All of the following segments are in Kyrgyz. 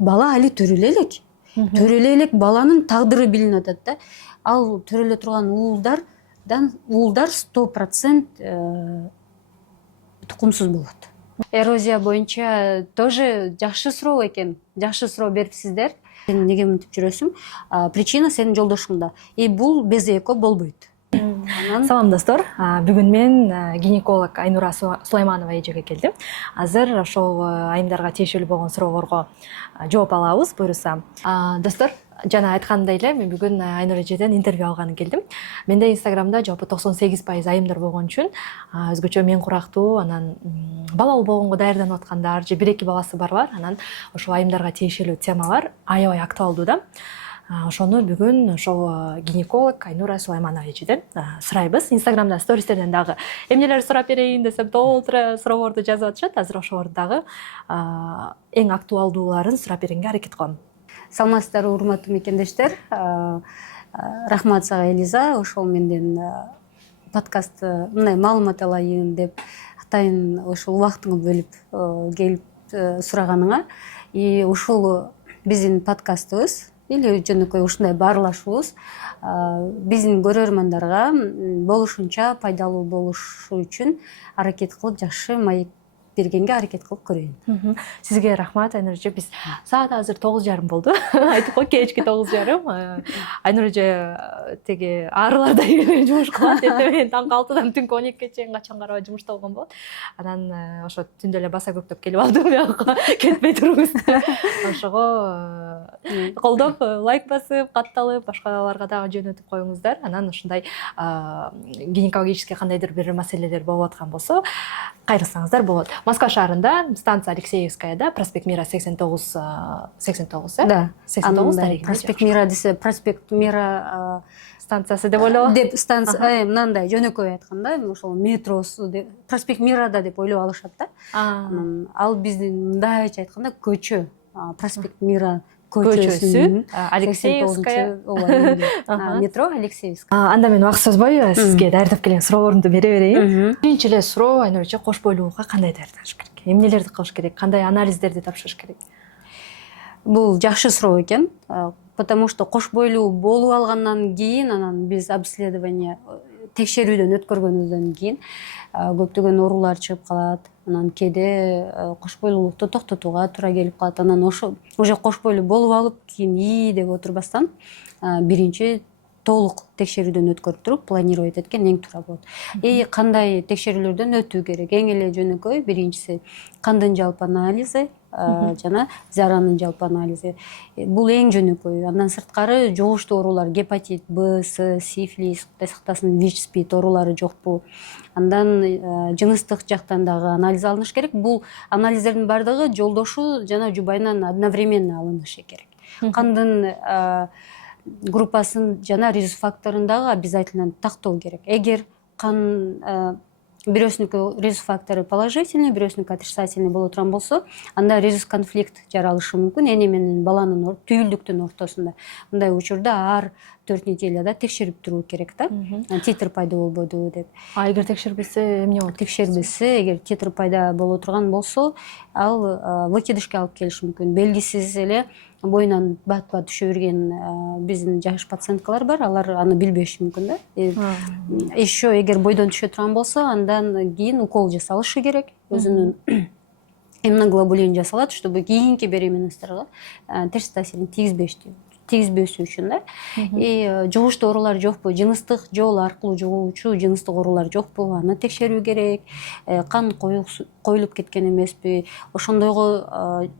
бала али төрөлө элек. Төрөлө элек баланын тагдыры билинип атат да. Ал төрөлө турган уулдар 100% тукумсуз болот. Эрозия боюнча тоже жакшы суроо экен. Жакшы суроо берипсиздер. Сен неге мынтип жүрөсүң? Причина сенин жолдошуңда. Бул без эко болбойт. Салам достор. Бүгүн мен гинеколог Айнура Сулайманова эжеге келдим. Азыр ошол айымдарга тиешелүү болгон суроолорго жооп алабыз, буюрса. Достор, жана айткандай эле мен бүгүн Айнура эжеден интервью алганы келдим. Менде Инстаграмда жалпы 98% айымдар болгон үчүн өзгөчө мен курактуу, анан балалуу болгонго даярданып аткандар же 1-2 баласы барлар, анан ошол айымдарга тиешелүү темалар аябай актуалдуу да. Ошону бүгүн ошол гинеколог Айнура Сулайманова эжеден сурайбыз. Инстаграмда стористерден дагы эмнелер сурап берейин десем толтура суроолорду жазып атышат. Азыр ошолорду дагы эң актуалдууларын сурап бергенге аракет кылам. Саламатсыздарбы, урматтуу мекендештер. Рахмат сага, Элиза, ошол менден подкаст мындай маалымат алайын деп атайын ошол убактыңды бөлүп келип сураганыңа. Ушул биздин подкастыбыз или жөнөкөй ушундай баарлашуубуз биздин көрөрмандарга болушунча пайдалуу болушу үчүн аракет кылып, жакшы маек бергенге аракет кылып көрөйүн. Сизге рахмат, Айнура эже. Биз саат азыр 9:30 болду. Айтып кой, кечки 9:30. Айнура эже теги арыларда жумуш кылат деп мен таңкы 6-дан түнкү 12-ге чейин качан карабай жумушта болгон болот. Анан ошо түндө эле баса көктөп келип алдым, бияка кетпей туруңуз. Ошого колдоп, лайк басып, катталып, башкаларга дагы жөнөтүп коюңуздар. Анан ушундай гинекологический кандайдыр бир маселелер болуп аткан болсо, кайрылсаңыздар болот. Москва шаарында, станция Алексеевскаяда, проспект Мира 89, 89, Да, 89 тарихи. Проспект Мира десе, проспект Мира станциясы деп ойлоп. Деп станция, мындай жөнөкөй айтканда, ошол метросу деп, проспект Мирада деп ойлоп алышат да. Ал биздин мындайча айтканда көчө, проспект Мира көчөсү, Алексеевская, метро Алексеевская. Анда мен убакыт созбой сизге даярдап келген суроолорумду бере берейин. Биринчи эле суроо, Айнура эже, кош бойлуулукка кандай даярданыш керек? Эмнелерди кылыш керек? Кандай анализдерди тапшырыш керек? Бул жакшы суроо экен, потому что кош бойлуу болуп алгандан кийин, анан биз обследование текшерүүдөн өткөргөнүбүздөн кийин көптөгөн оорулар чыгып калат. Анан кээде кош бойлуулукту токтотууга туура келип калат. Анан ошо уже кош бойлуу болуп алып, кийин деп отурбастан биринчи толук текшерүүдөн өткөрүп туруп планировать эткен эң туура болот. Кандай текшерүүлөрдөн өтүү керек? Эң эле жөнөкөй, биринчиси кандын жалпы анализи жана заранын жалпы анализи. Бул эң жөнөкөй. Андан сырткары жугуштуу оорулар, гепатит Б, С, сифилис, Кудай сактасын, ВИЧ, СПИД оорулары жокпу? Андан жыныстык жактан дагы анализ алыныш керек. Бул анализдердин бардыгы жолдошу жана жубайынан одновременно алынышы керек. Кандын группасын жана риск факторун дагы обязательно тактоо керек. Эгер кан бирөөсүнүкү риск фактору положительный, бирөөсүнүкү отрицательный боло турган болсо, анда риск конфликт жаралышы мүмкүн эне менен баланын түйүлдүктүн ортосунда. Мындай учурда ар 4 неделяда текшерип туруу керек да. Титр пайда болбоду деп. Эгер текшербесе эмне болот? Текшербесе, эгер титр пайда боло турган болсо, ал выкидышке алып келиши мүмкүн. Белгисиз эле боюнан бат-бат түшө берген биздин жаш пациенткалар бар, алар аны билбеши мүмкүн да. Еще эгер бойдон түшө турган болсо, андан кийин укол жасалышы керек. Өзүнүн иммуноглобулин жасалат, чтобы кийинки беременностторго терс таасирин тийгизбеши үчүн да. Жугуштуу оорулар жокпу, жыныстык жол аркылуу жугуучу жыныстык оорулар жокпу, аны текшерүү керек. Кан коюлуп кеткен эмеспи? Ошондойго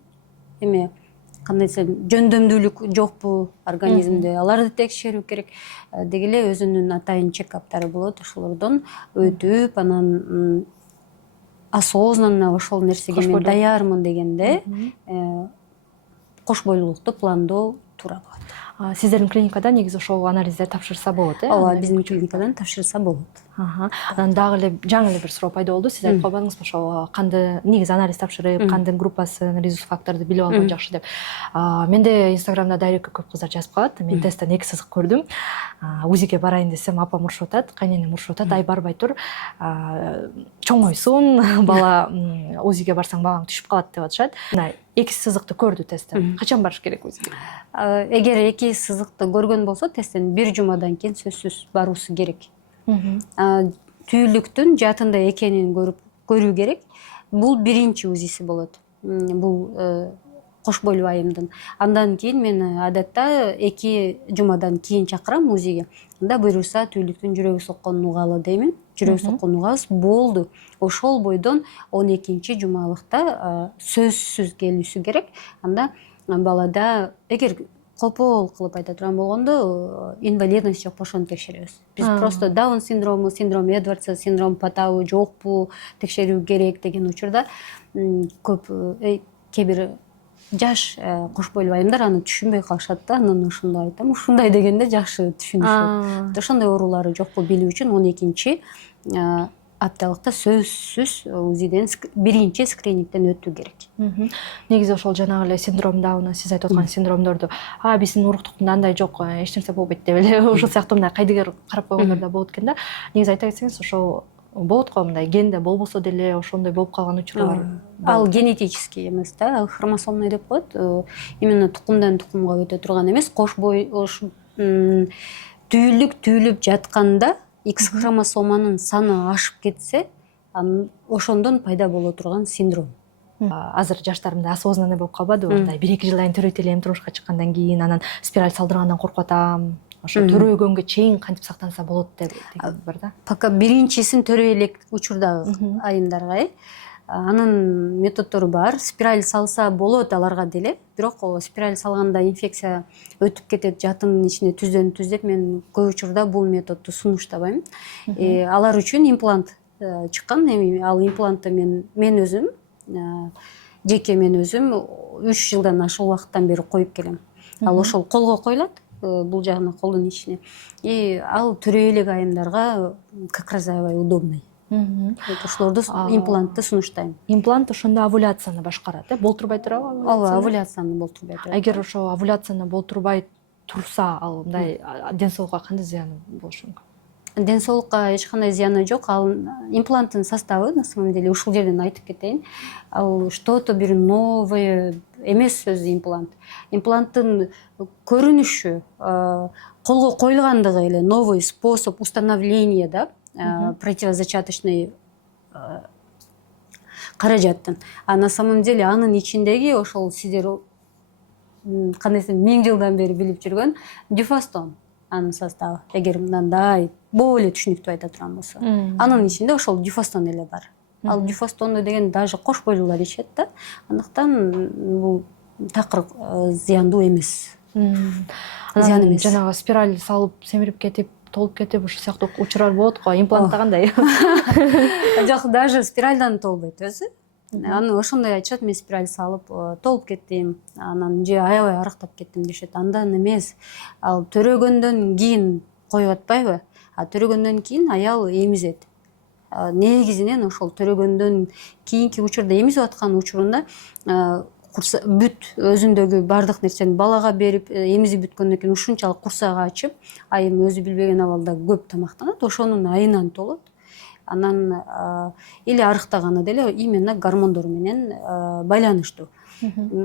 кандай десем, жөндөмдүүлүк жокпу организмде, аларды текшерүү керек. Деги эле өзүнүн атайын чекаптары болот, ошолордон өтүп, анан осознанно ошол нерсеге мен даярмын дегенде кош бойлуулукту пландоо туура болот. Сиздердин клиникада негизи ошол анализдер тапшырса болот, Ооба, биздин клиникадан тапшырса болот. Анан дагы эле жаңы эле бир суроо пайда болду. Сиз айтып койбадыңызбы, ошол канды негизи анализ тапшырып, кандын группасын, риск факторду билип алган жакшы деп. Менде Инстаграмда дайректке көп кыздар жазып калат. Мен тесттен 2 сызык көрдүм. УЗИге барайын десем, апам урушуп атат, кайненем урушуп атат, ай барбай тур. чоңойсун бала УЗИге барсаң багаң түшүп калат деп атышат. Мына эки сызыкты көрдү тесттен. Качан барыш керек УЗИге? Эгер эки сызыкты көргөн болсо тесттен 1 жумадан кийин сөзсүз баруусу керек. Түйүлдүктүн жаатында экенин көрүү керек. Бул биринчи УЗИси болот. Бул кош бойлуу айымдын. Андан кийин мен адатта 2 жумадан кийин чакырам УЗИге. Анда буюрса түйүлдүктүн жүрөгү сокконун угалы деймин. Жүрөгү сокконун угабыз, болду. Ошол бойдон 12 жумалыкта сөзсүз келүүсү керек. Анда балада эгер копол кылып айта турган болгондо инвалидность жокпу ошону текшеребиз. Биз просто Даун синдрому, синдром Эдвардса, синдром Патау жокпу текшерүү керек деген учурда көп кээ бир жаш кош бойлуу айымдар аны түшүнбөй калышат да. Анан ошондой айтам, ушундай дегенде жакшы түшүнүшөт. Ошондой оорулары жокпу билүү үчүн 12 апталыкта сөзсүз УЗИден биринчи скринингден өтүү керек. Негизи ошол жанагы эле синдром Дауна, сиз айтып аткан синдромдорду биздин уруктуктун андай жок, эч нерсе болбойт деп эле ошол сыяктуу мындай кайдыгер карап койгондор да болот экен да. Негизи айта кетсеңиз ошол болот го, мындай генде болбосо деле ошондой болуп калган учурлар. Ал генетический эмес да, хромосомный деп коет. Именно тукумдан тукумга өтө турган эмес. Кош түйүлдүк түйүлүп жатканда X хромосоманын саны ашып кетсе, ошондон пайда боло турган синдром. Азыр жаштарымда осознанный болуп калбадыбы? Мындай 1-2 жыл айын төрөйт элем турмушка чыккандан кийин, анан спираль салдыргандан коркуп атам. Ошо төрөйгөнгө чейин кантип сактанса болот деп бар да. Пока биринчисин төрөй элек учурдагы айымдарга анын методдору бар. Спираль салса болот аларга деле, бирок спираль салганда инфекция өтүп кетет жаатынын ичине түздөн түз деп мен көп учурда бул методду сунуштабайм. Алар үчүн имплант чыккан. Ал имплантты мен өзүм жеке мен өзүм 3 жылдан ашык убакыттан бери коюп келем. Ал ошол колго коюлат, бул жагына колдун ичине. Ал төрөй элек айымдарга как раз аябай удобный. Ошолорду имплантты сунуштайм. Имплант ошондо овуляцияны башкарат, болтурбай турабы? Ооба, овуляцияны болтурбай турат. Эгер ошо овуляцияны болтурбай турса, ал мындай ден соолукка кандай зыяны болушу мүмкүн? Ден соолукка эч кандай зыяны жок. Ал импланттын составы, на самом деле, ушул жерден айтып кетейин. Ал что-то бир новое эмес өзү имплант. Импланттын көрүнүшү, колго коюлгандыгы эле новый способ установления, да, противозачаточный каражаттын. А на самом деле анын ичиндеги ошол сиздер кандай десем 1000 жылдан бери билип жүргөн дюфастон анын составы. Эгер мындай более түшүнүктүү айта турган болсо, анын ичинде ошол дюфастон эле бар. Ал дюфастонду деген даже кош бойлуулар ичет да. Андыктан бул такыр зыяндуу эмес. Зыян эмес. Жанагы спираль салып семирип кетип, толуп кетип ушул сыяктуу учурлар болот го. Имплантта кандай? Жок, даже спиральдан толбойт өзү. Аны ошондой айтышат, мен спираль салып толуп кеттим, анан же аябай арыктап кеттим дешет. Андан эмес. Ал төрөгөндөн кийин коюп атпайбы? Төрөгөндөн кийин аял эмизет. Негизинен ошол төрөгөндөн кийинки учурда эмизип аткан учурунда бүт өзүндөгү бардык нерсени балага берип, эмизип бүткөндөн кийин ушунчалык курсагы ачып, айым өзү билбеген абалда көп тамактанат, ошонун айынан толот. Анан или арыктаганы деле именно гормондор менен байланыштуу.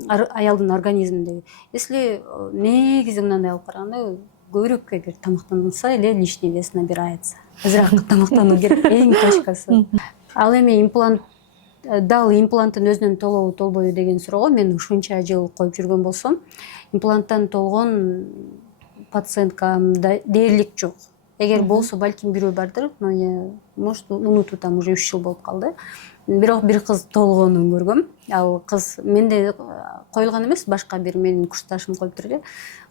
Аялдын организминдеги. Если негизи мындай алып караганда, көбүрөөк эгер тамактанса эле лишний вес набирается. Азыраак тамактануу керек, эң точкасы. Ал эми имплант дал импланттын өзүнөн толобу толбойбу деген суроого мен ушунча жыл коюп жүргөн болсом, импланттан толгон пациенткамда дээрлик жок. Эгер болсо балким бирөө бардыр, но я может унутуп атам, уже 3 жыл болуп калды. Бирок бир кыз толгонун көргөм. Ал кыз менде коюлган эмес, башка бир менин курсташым коюптур эле.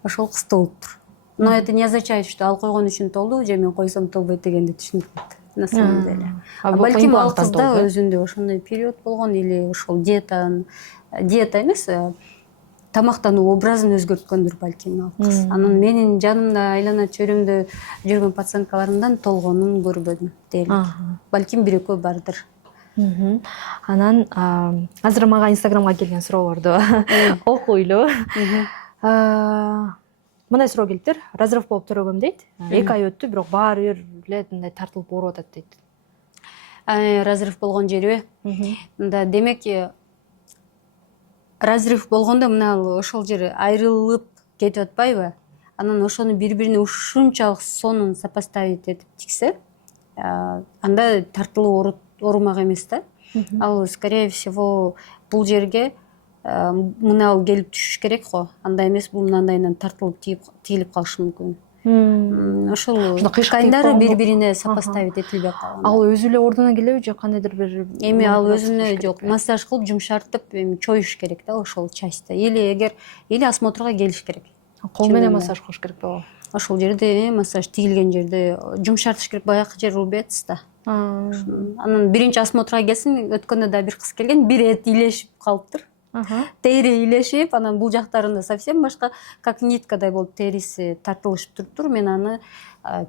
Ошол кыз толуптур. Но это не означает, что ал койгон үчүн толду, же мен койсом толбойт дегенди түшүнүкмүт. На самом деле. Балким ал кызда өзүндө ошондой период болгон, или ошол диета эмес, тамактануу образын өзгөрткөндүр балким ал кыз. Анан менин жанымда айлана чөйрөмдө жүргөн пациенткаларымдан толгонун көрбөдүм дээрлик. Балким бир экөө бардыр. Анан азыр мага Инстаграмга келген суроолорду окуйлу. Мындай суроо келиптир. Разрыв болуп төрөгөм дейт. 2 ай өттү, бирок баары бир эле мындай тартылып ооруп атат дейт. разрыв болгон жерби? Мында демек разрыв болгондо мына ошол жер айрылып кетип атпайбы? Анан ошону бири-бирине ушунчалык сонун сопоставить этип тиксе, анда тартылуу оорумак эмес да. Ал скорее всего бул жерге мына келип түшүш керек го. Андай эмес, бул мындайынан тартылып тийилип калышы мүмкүн. Ошол кыйкайдары бири-бирине сопоставить этилбей калган. Ал өзү эле ордуна келеби же кандайдыр бир Эми ал өзүнө жок, массаж кылып жумшартып эми чоюш керек да ошол частьты. Или осмотрга келиш керек. Кол менен массаж кылыш керек болобу? Ошол жерде массаж тигилген жерде жумшартыш керек, баягы жер рубец да. Анан биринчи осмотрга келсин, өткөндө да бир кыз келген, бир эт илешип калыптыр. Тери илешип, анан бул жактарында совсем башка, как ниткадай болуп териси тартылышып туруптур. Мен аны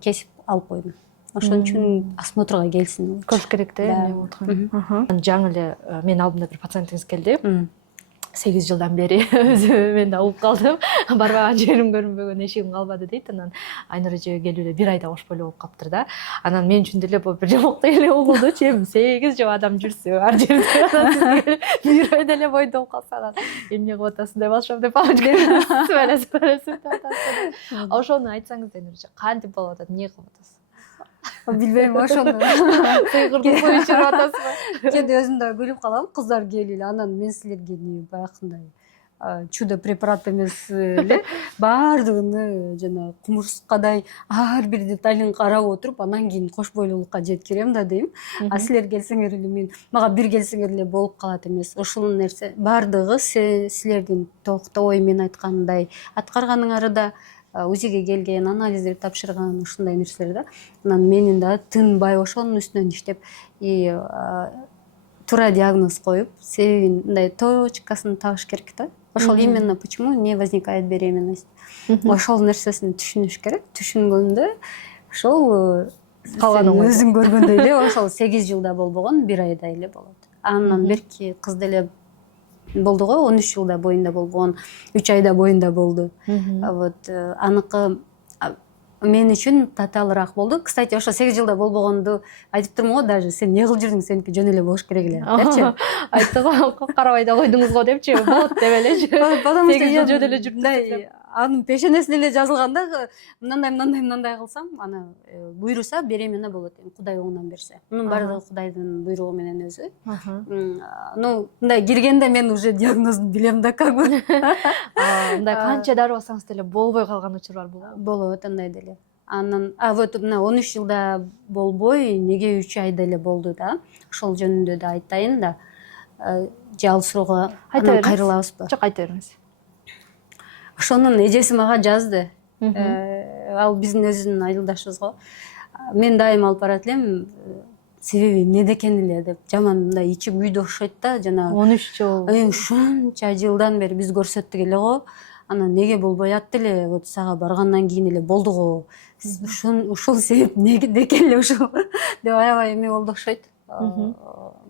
кесип алып койдум. Ошон үчүн осмотрга келсин. Көрүш керек да эмне болуп атканын. Жаңы эле менин алдымда бир пациентиңиз келди. 8 жылдан бери өзү мен да угуп калдым. Барбаган жерим көрүнбөгөн, эшигим калбады дейт. Анан Айнур эжеге келүүгө 1 айда ошпой эле болуп калыптыр да. Анан мен үчүн деле бул бир жомоктой эле угулдучу. Эми 8 жыл адам жүрсө, ар жерде 1 айда эле бойдо болуп калса, анан эмне кылып атасың деп алышам деп алып ошону айтсаңыз Айнур эже, кантип болуп атат, эмне кылып атасыз? Билбейм, ошону Сыйгырды чыгырып атасызбы? кээде өзүм да күлүп калам, кыздар келип эле, анан мен силерге баягындай чудо препарат эмес эле баардыгыны жана кумурскадай ар бир деталин карап отуруп, анан кийин кош бойлуулукка жеткирем да дейм. А силер келсеңер эле мага бир келсеңер эле болуп калат эмес. Ушул нерсе баардыгы силердин токтобой мен айткандай аткарганыңарда УЗИге келген, анализдер тапшырган, ушундай нерселер да. Анан менин да тынбай ошонун үстүнөн иштеп, туура диагноз коюп, себебин мындай точкасын табыш керек да. Ошол именно почему не возникает беременность. Ошол нерсесин түшүнүш керек. Түшүнгөндө ошол калган оңой. өзүң көргөндөй эле ошол 8 жылда болбогон, 1 айда эле болот. Андан берки кыз деле болду го, 13 жылда боюнда болбогон, 3 айда боюнда болду. Вот аныкы мен үчүн татаалыраак болду. Кстати, ошо 8 жылда болбогонду айтып турмун го, даже сен эмне кылып жүрдүң, сеники жөн эле болуш керек эле депчи. Айтты го, карабай да койдуңуз го депчи, болот деп элечи. Потому что 8 жыл жөн эле жүрдүм. Анын пешенесине эле жазылган да, мындай кылсам, ана буйруса беременна болот, Кудай оңунан берсе. Мунун баардыгы Кудайдын буйругу менен өзү. Ну, мындай киргенде мен уже диагнозун билем да, как бы. Мындай канча дароо бассаңыз деле болбой калган учур бар болобу? Болот, андай деле. Анан вот мына 13 жылда болбой, неге 3 айда эле болду да. Ошол жөнүндө да айтайын да. Же ал суроого кайрылабызбы? Жок, айта бериңиз. Ошонун эжеси мага жазды. Ал биздин өзүнүн айылдашыбыз го. Мен дайым алып барат элем, себеби эмнеде экен эле деп. Жаман мындай ичи күйдө окшойт да, жана 13 жыл. Ушунча жылдан бери биз көрсөттүк эле го. Анан неге болбой атты эле, вот сага баргандан кийин эле болду го. Ушул себеп неге экен эле ушул деп аябай эме болду окшойт.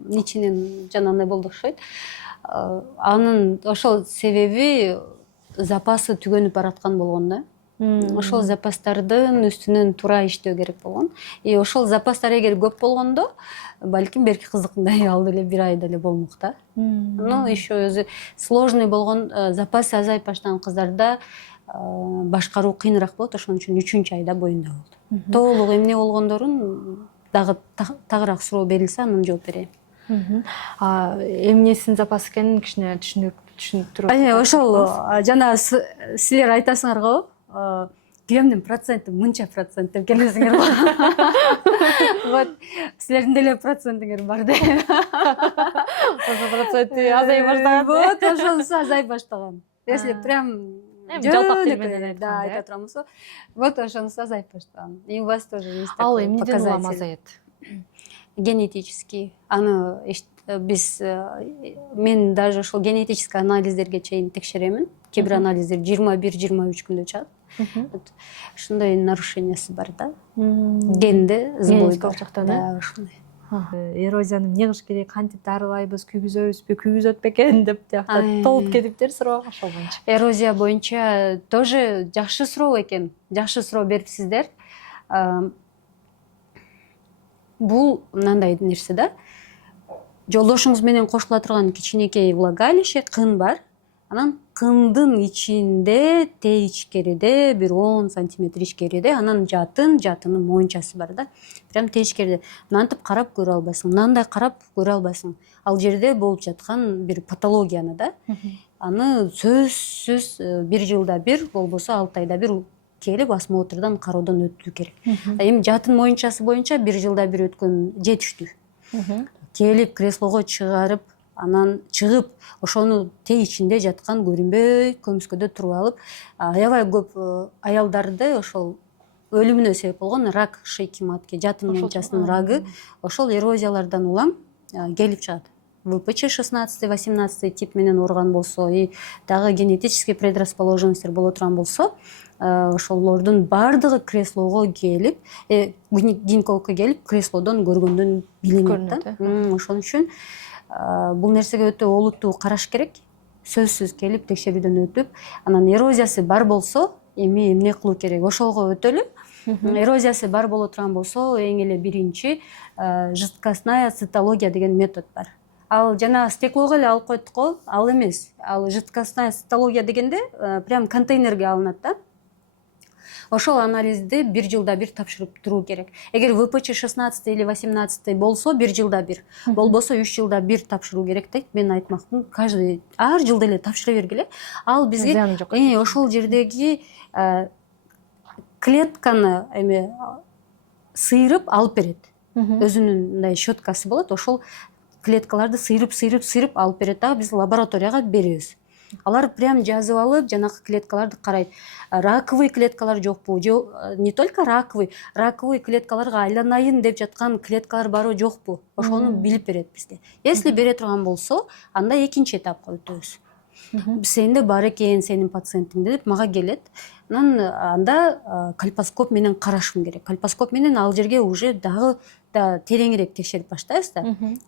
Ичинен жанагындай болду окшойт. Анын ошол себеби запасы түгөнүп бараткан болгон да. Ошол запастардын үстүнөн туура иштөө керек болгон. Ошол запастар эгер көп болгондо, балким берки кыздыкындай ал деле 1 айда эле болмок да. Ну, еще өзү сложный болгон, запасы азайып баштаган кыздарда башкаруу кыйыныраак болот, ошон үчүн 3 айда боюнда болду. Толук эмне болгондорун дагы тагыраак суроо берилсе, анан жооп берейин. Эмнесинин запасы экенин кичине түшүндүрүп. Ошол жана силер айтасыңар го, күйөөмдүн проценти мынча процент деп келесиңер го. Вот силердин деле процентиңер бар да. Ошо проценти азайып баштаган. Вот ошонусу азайып баштаган. Если прям жалпак тил менен айтканда, айта турабыз. Вот ошонусу азайып баштаган. И у вас тоже есть такой. Ал показатель. эмнеден улам азайат? Генетический. Аны биз мен даже ошол генетический анализдерге чейин текшеремин. Кээ бир анализдер 21-23 күндө чыгат. Ушундай нарушениясы бар да. Генде сбой бар. Да, ушундай. Эрозияны эмне кылыш керек, кантип дарылайбыз, күйгүзөбүзбү, күйгүзөт бекен деп тияктан толуп кетиптир суроо ошол боюнча. Эрозия боюнча тоже жакшы суроо экен. Жакшы суроо берипсиздер. бул мындай нерсе да. Жолдошуңуз менен кошула турган кичинекей влагалище, кын бар. Анан кындын ичинде те ичкериде бир 10 сантиметр ичкериде анан жатынын моюнчасы бар да. Прям те ичкериде. Мынантип карап көрө албайсың, мынандай карап көрө албайсың. Ал жерде болуп жаткан бир патологияны да. Аны сөзсүз бир жылда бир, болбосо 6 айда бир келип осмотрдан кароодон өтүү керек. Эми жатын моюнчасы боюнча бир жылда бир өткөн жетиштүү. Келип креслого чыгарып, анан чыгып, ошону те ичинде жаткан көрүнбөй көмүскөдө туруп алып, аябай көп аялдарды ошол өлүмүнө себеп болгон рак шейки матки, жатын моюнчасынын рагы, ошол эрозиялардан улам келип чыгат. ВПЧ 16-18 тип менен ооруган болсо и дагы генетический предрасположенностьтер боло турган болсо, ошолордун баардыгы креслого келип, гинекологко келип, креслодон көргөндөн билинет да. Ошон үчүн бул нерсеге өтө олуттуу караш керек. Сөзсүз келип текшерүүдөн өтүп, анан эрозиясы бар болсо, эми эмне кылуу керек? Ошолго өтөлү. Эрозиясы бар боло турган болсо, эң эле биринчи жидкостная цитология деген метод бар. Ал жана стеклого эле алып койдук го, ал эмес. Ал жидкостная цитология дегенде прям контейнерге алынат да. Ошол анализди бир жылда бир тапшырып туруу керек. Эгер ВПЧ 16 или 18 болсо, бир жылда бир. Болбосо 3 жылда бир тапшыруу керек дейт. Мен айтмакмын, ар жылда эле тапшыра бергиле. Ал бизге ошол жердеги клетканы сыйрып алып берет. Өзүнүн мындай щеткасы болот, ошол клеткаларды сыйрып алып берет да, биз лабораторияга беребиз. Алар прям жазып алып, жанакы клеткаларды карайт. Раковый клеткалар жокпу? Не только раковый клеткаларга айланайын деп жаткан клеткалар барбы жокпу? Ошону билип берет бизге. Если бере турган болсо, анда экинчи этапка өтөбүз. Сенде бар экен, сенин пациентиң деп мага келет. Анда кальпоскоп менен карашым керек. Кальпоскоп менен ал жерге уже дагы тереңирээк текшерип баштайбыз да.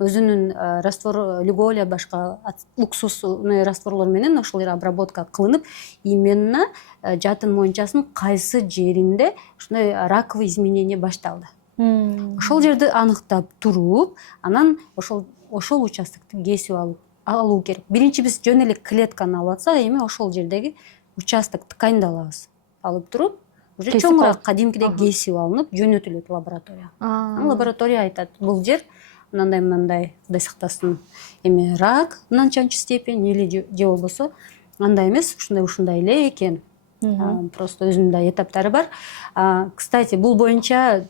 Өзүнүн раствор лиголия, башка уксусный растворлор менен ошол эле обработка кылынып, именно жатын моюнчасынын кайсы жеринде ушундай раковый изменение башталды. Ошол жерди аныктап туруп, анан ошол участокту кесип алуу керек. Биринчи биз жөн эле клетканы алып атсак, эми ошол жердеги участок тканьды алабыз. Алып туруп, уже чоңураак кадимкидей кесип алынып, жөнөтүлөт лабораторияга. Лаборатория айтат, бул жер мындай, Кудай сактасын, рак, мынанчанчы степень, или же болбосо андай эмес, ушундай эле экен. Просто өзүнүн да этаптары бар. Кстати, бул боюнча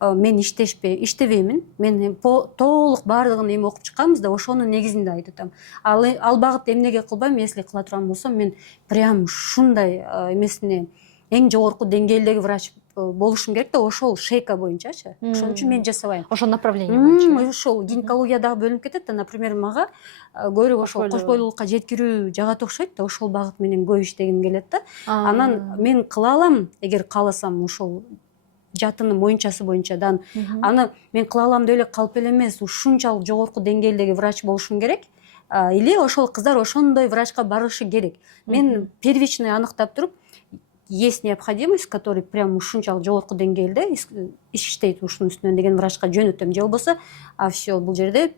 мен иштебеймин. Мен толук баардыгын эми окуп чыкканбыз да, ошонун негизинде айтып атам. Ал багытты эмнеге кылбайм, если кыла турган болсом, мен прям ушундай эмесине эң жогорку деңгээлдеги врач болушум керек да, ошол шейка боюнчачы. Ошон үчүн мен жасабайм. Ошол направление боюнча. Ошол гинекология дагы бөлүнүп кетет да, например, мага көбүрөөк ошол кош бойлуулукка жеткирүү жагат окшойт да, ошол багыт менен көп иштегим келет да. Анан мен кыла алам, эгер кааласам, ошол жатынын моюнчасы боюнчадан. Аны мен кыла алам деп эле калп эле эмес, ушунчалык жогорку деңгээлдеги врач болушум керек. Или ошол кыздар ошондой врачка барышы керек. Мен первичный аныктап туруп, есть необходимость, который прям ушунчалык жогорку деңгээлде иштейт ушунун үстүнөн деген врачка жөнөтөм. Же болбосо, все, бул жерде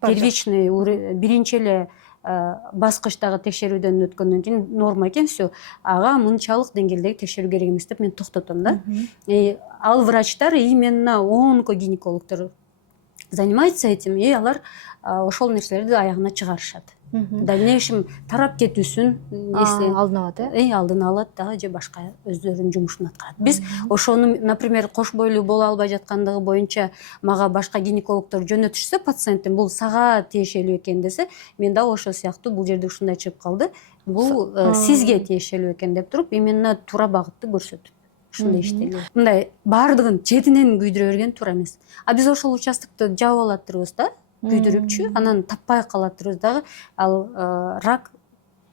первичный биринчи эле баскычтагы текшерүүдөн өткөндөн кийин норма экен, все, ага мынчалык деңгээлдеги текшерүү керек эмес деп мен токтотом да. Ал врачтар именно онкогинекологдор занимается этим, и алар ошол нерселерди аягына чыгарышат. В дальнейшем тарап кетүүсүн алдын алат, алдын алат дагы, же башка өздөрүнүн жумушун аткарат. Биз ошону, например, кош бойлуу боло албай жаткандыгы боюнча мага башка гинекологдор жөнөтүшсө, пациентим бул сага тиешелүү экен десе, мен дагы ошол сыяктуу бул жерде ушундай чыгып калды, бул сизге тиешелүү экен деп туруп, именно туура багытты көрсөтүп ушундай иштелүү. Мындай баардыгын четинен күйдүрө берген туура эмес. Биз ошол участокту жаап алаттырбыз да, күйдүрүпчү, анан таппай калаттырбыз дагы, ал рак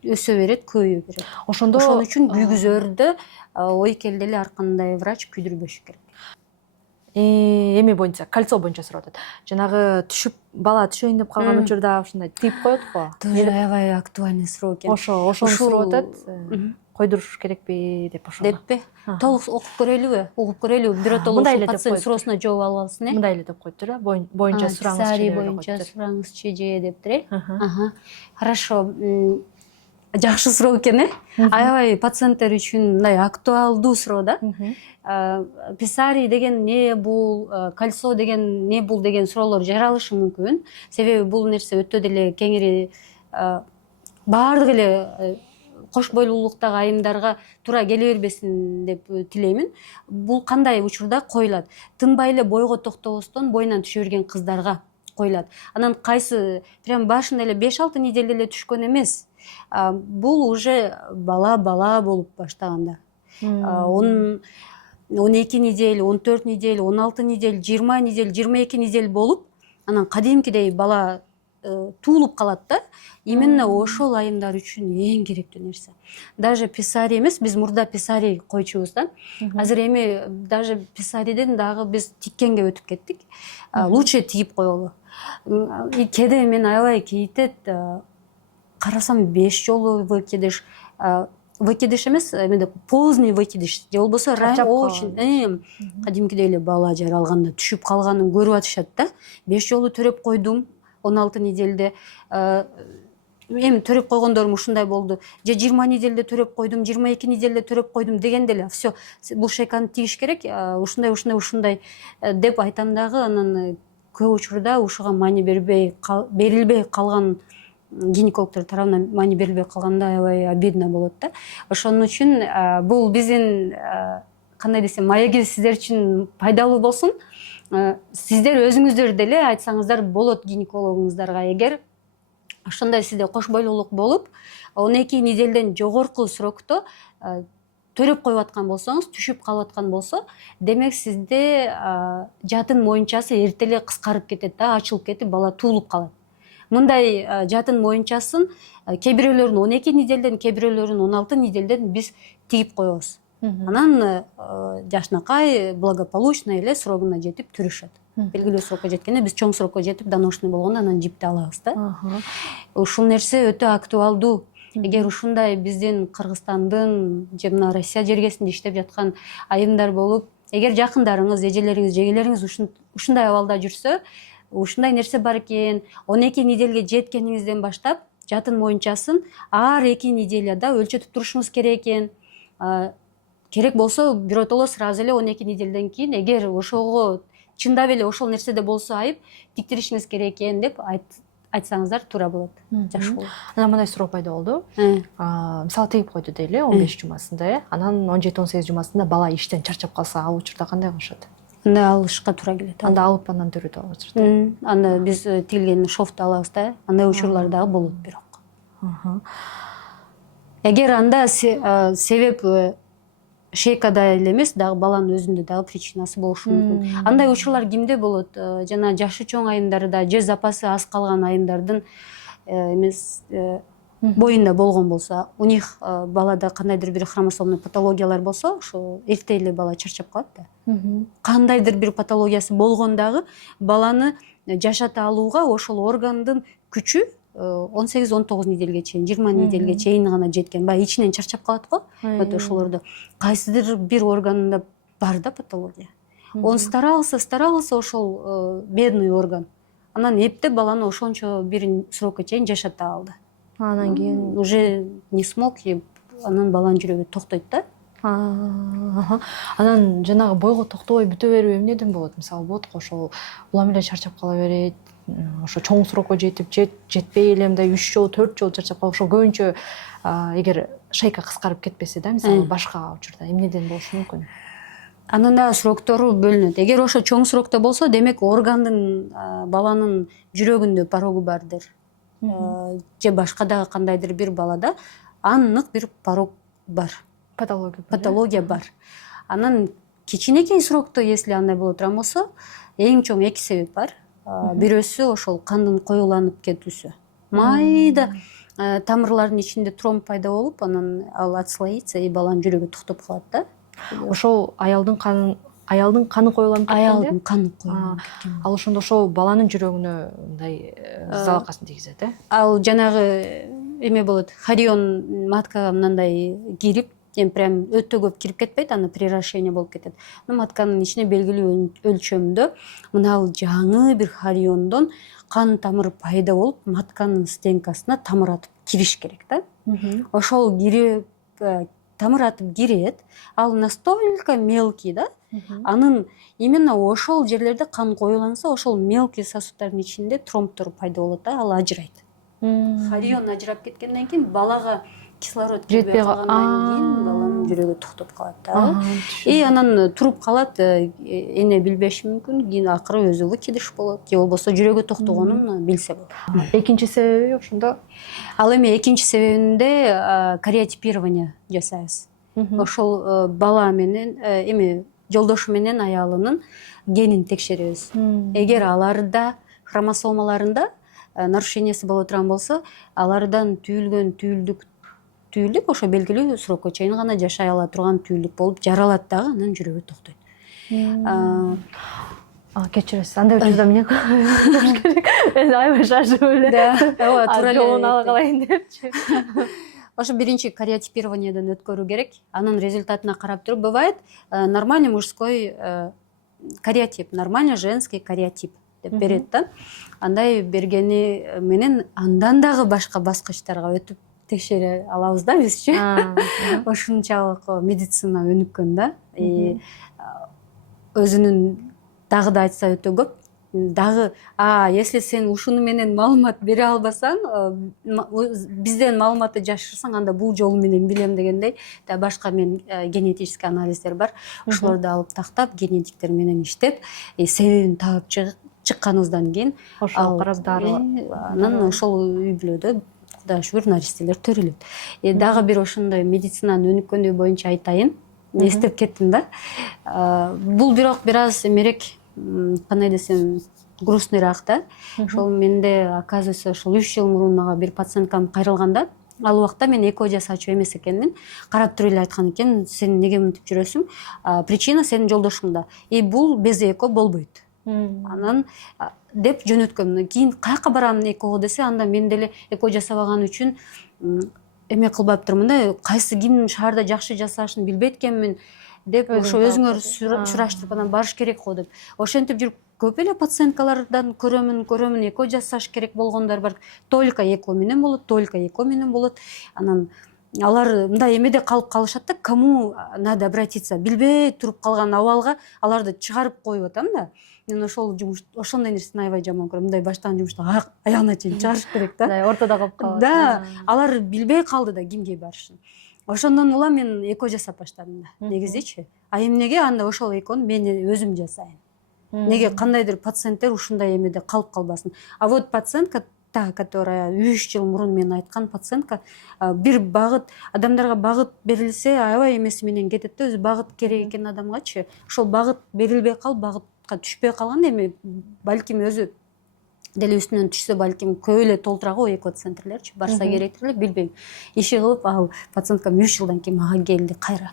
өсө берет, көбөйө берет. Ошон үчүн күйгүзөрдө ой келди эле ар кандай врач күйдүрбөшү керек. эме боюнча, кольцо боюнча сурап атат. Жанагы бала түшөйүн деп калган учурда ушундай тыйып коет го. Тоже аябай актуальный суроо экен. Ошону сурап атат. Койдуруш керекпи деп ошону. Деппи? Толук окуп көрөлүбү? Угуп көрөлүбү? Биротоло ушул пациент суроосуна жооп алып алсын, Мындай эле деп коюптур да. Боюнча сураңызчы деп боюнча сураңызчы же дептир. Хорошо. Жакшы суроо экен, аябай пациенттер үчүн мындай актуалдуу суроо да. Писарий деген не бул, кольцо деген не бул деген суроолор жаралышы мүмкүн. Себеби бул нерсе өтө деле кеңири баардык эле кош бойлуулуктагы айымдарга туура келе бербесин деп тилеймин. Бул кандай учурда коюлат? Тынбай эле бойго токтобостон боюнан түшө берген кыздарга коюлат. Анан кайсы прям башында эле 5-6 неделе эле түшкөн эмес. Бул уже бала болуп баштаганда. 12 недель, 14 недель, 16 недель, 20 недель, 22 недель болуп, анан кадимкидей бала туулуп калат да. Именно ошол айымдар үчүн эң керектүү нерсе. Даже писарий эмес, биз мурда писарий койчубуз да. Азыр эми даже писарийден дагы биз тиккенге өтүп кеттик. Лучше тигип коелу. Кээде мен аябай кейитет, карасам 5 жолу выкидыш. Выкидыш эмес, эмеде поздний выкидыш. Же болбосо очень кадимкидей эле бала жаралганда түшүп калганын көрүп атышат да. 5 жолу төрөп койдум 16 неделде. Эми төрөп койгондорум ушундай болду. Же 20 неделде төрөп койдум, 22 неделде төрөп койдум деген деле. Всё, бул шейканы тигиш керек. Ушундай деп айтам дагы, анан көп учурда ушуга маани берилбей калган гинекологдор тарабынан маани берилбей калганда аябай обидно болот да. Ошон үчүн бул биздин кандай десем, маегибиз сиздер үчүн пайдалуу болсун. Сиздер өзүңүздөр деле айтсаңыздар болот гинекологуңуздарга, эгер ошондой сизде кош бойлуулук болуп 12 неделден жогорку срокто төрөп коюп аткан болсоңуз, түшүп калып аткан болсо, демек сизде жатын моюнчасы эрте эле кыскарып кетет да, ачылып кетип бала туулуп калат. Мындай жатын моюнчасын кээ бирөөлөрүн 12 неделден, кээ бирөөлөрүн 16 неделден биз тигип коебуз. Анан жакшынакай благополучно эле срогуна жетип түрүшөт. Белгилүү срокко жеткенде биз чоң срокко жетип доношный болгондо анан жипти алабыз да. Ушул нерсе өтө актуалдуу. Эгер ушундай биздин Кыргызстандын же мына Россия жергесинде иштеп жаткан айымдар болуп, эгер жакындарыңыз, эжелериңиз, жегелериңиз ушундай абалда жүрсө, ушундай нерсе бар экен, 12 неделге жеткениңизден баштап жатын моюнчасын ар 2 неделяда өлчөтүп турушуңуз керек экен. Керек болсо биротоло сразу эле 12 неделден кийин, эгер ошого чындап эле ошол нерседе болсо айып, тиктиришиңиз керек экен деп айтсаңыздар туура болот. Жакшы болот. Анан мындай суроо пайда болду. Мисалы тигип койду дейли 15 жумасында, анан 17-18 жумасында бала иштен чарчап калса, ал учурда кандай кылышат? Анда алышка туура келет. Анда алып анан төрөтүп алышат. Анда биз тигилген шовду алабыз да. Андай учурлар дагы болот бирок. Эгер анда себеп шейкада эле эмес, дагы баланын өзүндө дагы причинасы болушу мүмкүн. Андай учурлар кимде болот? Жана жашы чоң айымдарда, же запасы аз калган айымдардын эмес боюнда болгон болсо, у них балада кандайдыр бир хромосомный патологиялар болсо, ошо эрте эле бала чарчап калат да. Кандайдыр бир патологиясы болгондагы баланы жашата алууга ошол органдын күчү 18-19 неделге чейин, 20 неделге чейин гана жеткен. Баягы ичинен чарчап калат го. Ошолордо кайсыдыр бир органында бар да патология. Он старался ошол бедный орган. Анан эптеп баланы ошончо бир срокко чейин жашата алды. Анан кийин уже не смог, анан баланын жүрөгү токтойт да. Анан жанагы бойго токтобой бүтө берүү эмнеден болот? Мисалы болот го, ошол улам эле чарчап кала берет. Ошо чоң срокко жетип, жетпей эле мындай 3 жол, 4 жол чарчап калып, ошо көбүнчө эгер шейка кыскарып кетпесе да, мисалы башка учурда эмнеден болушу мүмкүн? Анын да сроктору бөлүнөт. Эгер ошо чоң срокто болсо, демек органдын баланын жүрөгүндө порогу бардыр. Же башка дагы кандайдыр бир балада анык бир порог бар. Патология бар. Анан кичинекей срокто, если андай боло турган болсо, эң чоң 2 себеп бар. Бирөөсү ошол кандын коюланып кетүүсү. Майда тамырлардын ичинде тромб пайда болуп, анан ал отслоится и баланын жүрөгү токтоп калат да. Ошол аялдын аялдын каны коюланып кеткен аялдын каны коюланып кеткен. Ал ошондо ошол баланын жүрөгүнө мындай залалкасын тийгизет, Ал жанагы эме болот, хорион маткага мындай кирип, прям өтө көп кирип кетпейт, аны приращение болуп кетет. Матканын ичине белгилүү өлчөмдө мына жаңы бир хориондон кан тамыр пайда болуп, матканын стенкасына тамыратып кириш керек да. Ошол кирип тамыратып кирет. Ал настолько мелкий да. Анын именно ошол жерлерде кан коюланса, ошол мелкий сосудтардын ичинде тромбтор пайда болот да, ал ажырайт. Хорион ажырап кеткенден кийин балага кислород жетпей калгандан кийин баланын жүрөгү токтоп калат да. И анан туруп калат, эне билбеши мүмкүн, кийин акыры өзү выкидыш болот, же болбосо жүрөгү токтогонун билсе болот. Экинчи себеби ошондо? Ал эми экинчи себебинде кариотипирование жасайбыз. Ошол бала менен эми жолдошу менен аялынын генин текшеребиз. Эгер аларда хромосомаларында нарушениясы боло турган болсо, алардан түйүлгөн түйүлдүк ошо белгилүү срокко чейин гана жашай ала турган түйүлдүк болуп жаралат дагы, анан жүрөгү токтойт. Кечиресиз, андай учурда эмне кылыш керек? Мен аябай шашып эле. Туура жолун ала калайын депчи. Ошо биринчи кариотипированиеден өткөрүү керек. Анын результатына карап туруп, бывает нормальный мужской кариотип, нормальный женский кариотип деп берет да. Андай бергени менен андан дагы башка баскычтарга өтүп текшере алабыз да бизчи. Ошунчалык медицина өнүккөн да. Өзүнүн дагы да айтса өтө көп. Дагы, если сен ушуну менен маалымат бере албасаң, бизден маалыматты жашырсаң, анда бул жол менен билем дегендей, башка мен генетический анализдер бар. Ошолорду алып тактап, генетиктер менен иштеп, себебин таап чыкканыбыздан кийин ошол караздары анан ошол үй бүлөдө Кудайга шүгүр наристелер төрөлөт. Дагы бир ошондой медицинанын өнүккөндүгү боюнча айтайын. Эстеп кеттим да. Бул бирок бир аз эмерек, кандай десем, грустныйраак да. Ошол менде, оказывается, ошол 3 жыл мурун мага бир пациенткам кайрылганда, ал убакта мен эко жасаачу эмес экенмин. Карап туруп эле айткан экен, сен неге мынтип жүрөсүң? Причина сенин жолдошуңда. Бул без эко болбойт. Анан деп жөнөткөм. Кийин каяка барамын экого десе, анда мен деле эко жасабаган үчүн эме кылбап турмун да, кайсы ким шаарда жакшы жасашын билбейт экенмин деп, ошо өзүңөр сураштырып анан барыш керек го деп. Ошентип жүрүп көп эле пациенткалардан көрөмүн, эко жасаш керек болгондор бар. Только эко менен болот. Анан алар мындай эмеде калып калышат да, кому надо обратиться, билбей туруп калган абалга аларды чыгарып коюп атам да. Мен ошондой нерсени аябай жаман көрөм. Мындай баштаган жумушту аягына чейин чыгарыш керек да. Ортодо калып калат. Да, алар билбей калды да кимге барышын. Ошондон улам мен эко жасап баштадым да, негизичи. Эмнеге анда ошол экону мен өзүм жасайын. Неге кандайдыр пациенттер ушундай эмеде калып калбасын. А вот пациентка, которая 3 жыл мурун мен айткан пациентка, бир багыт, адамдарга багыт берилсе, аябай эмеси менен кетет да, өзү багыт керек экен адамгачы. Ошол багыт берилбей калып, багытка түшпөй калган, эми балким өзү деле үстүнөн түшсө, балким көп эле толтура го эко центрлерчи, барса керектир эле, билбейм. Иши кылып, ал пациенткам 3 жылдан кийин мага келди кайра.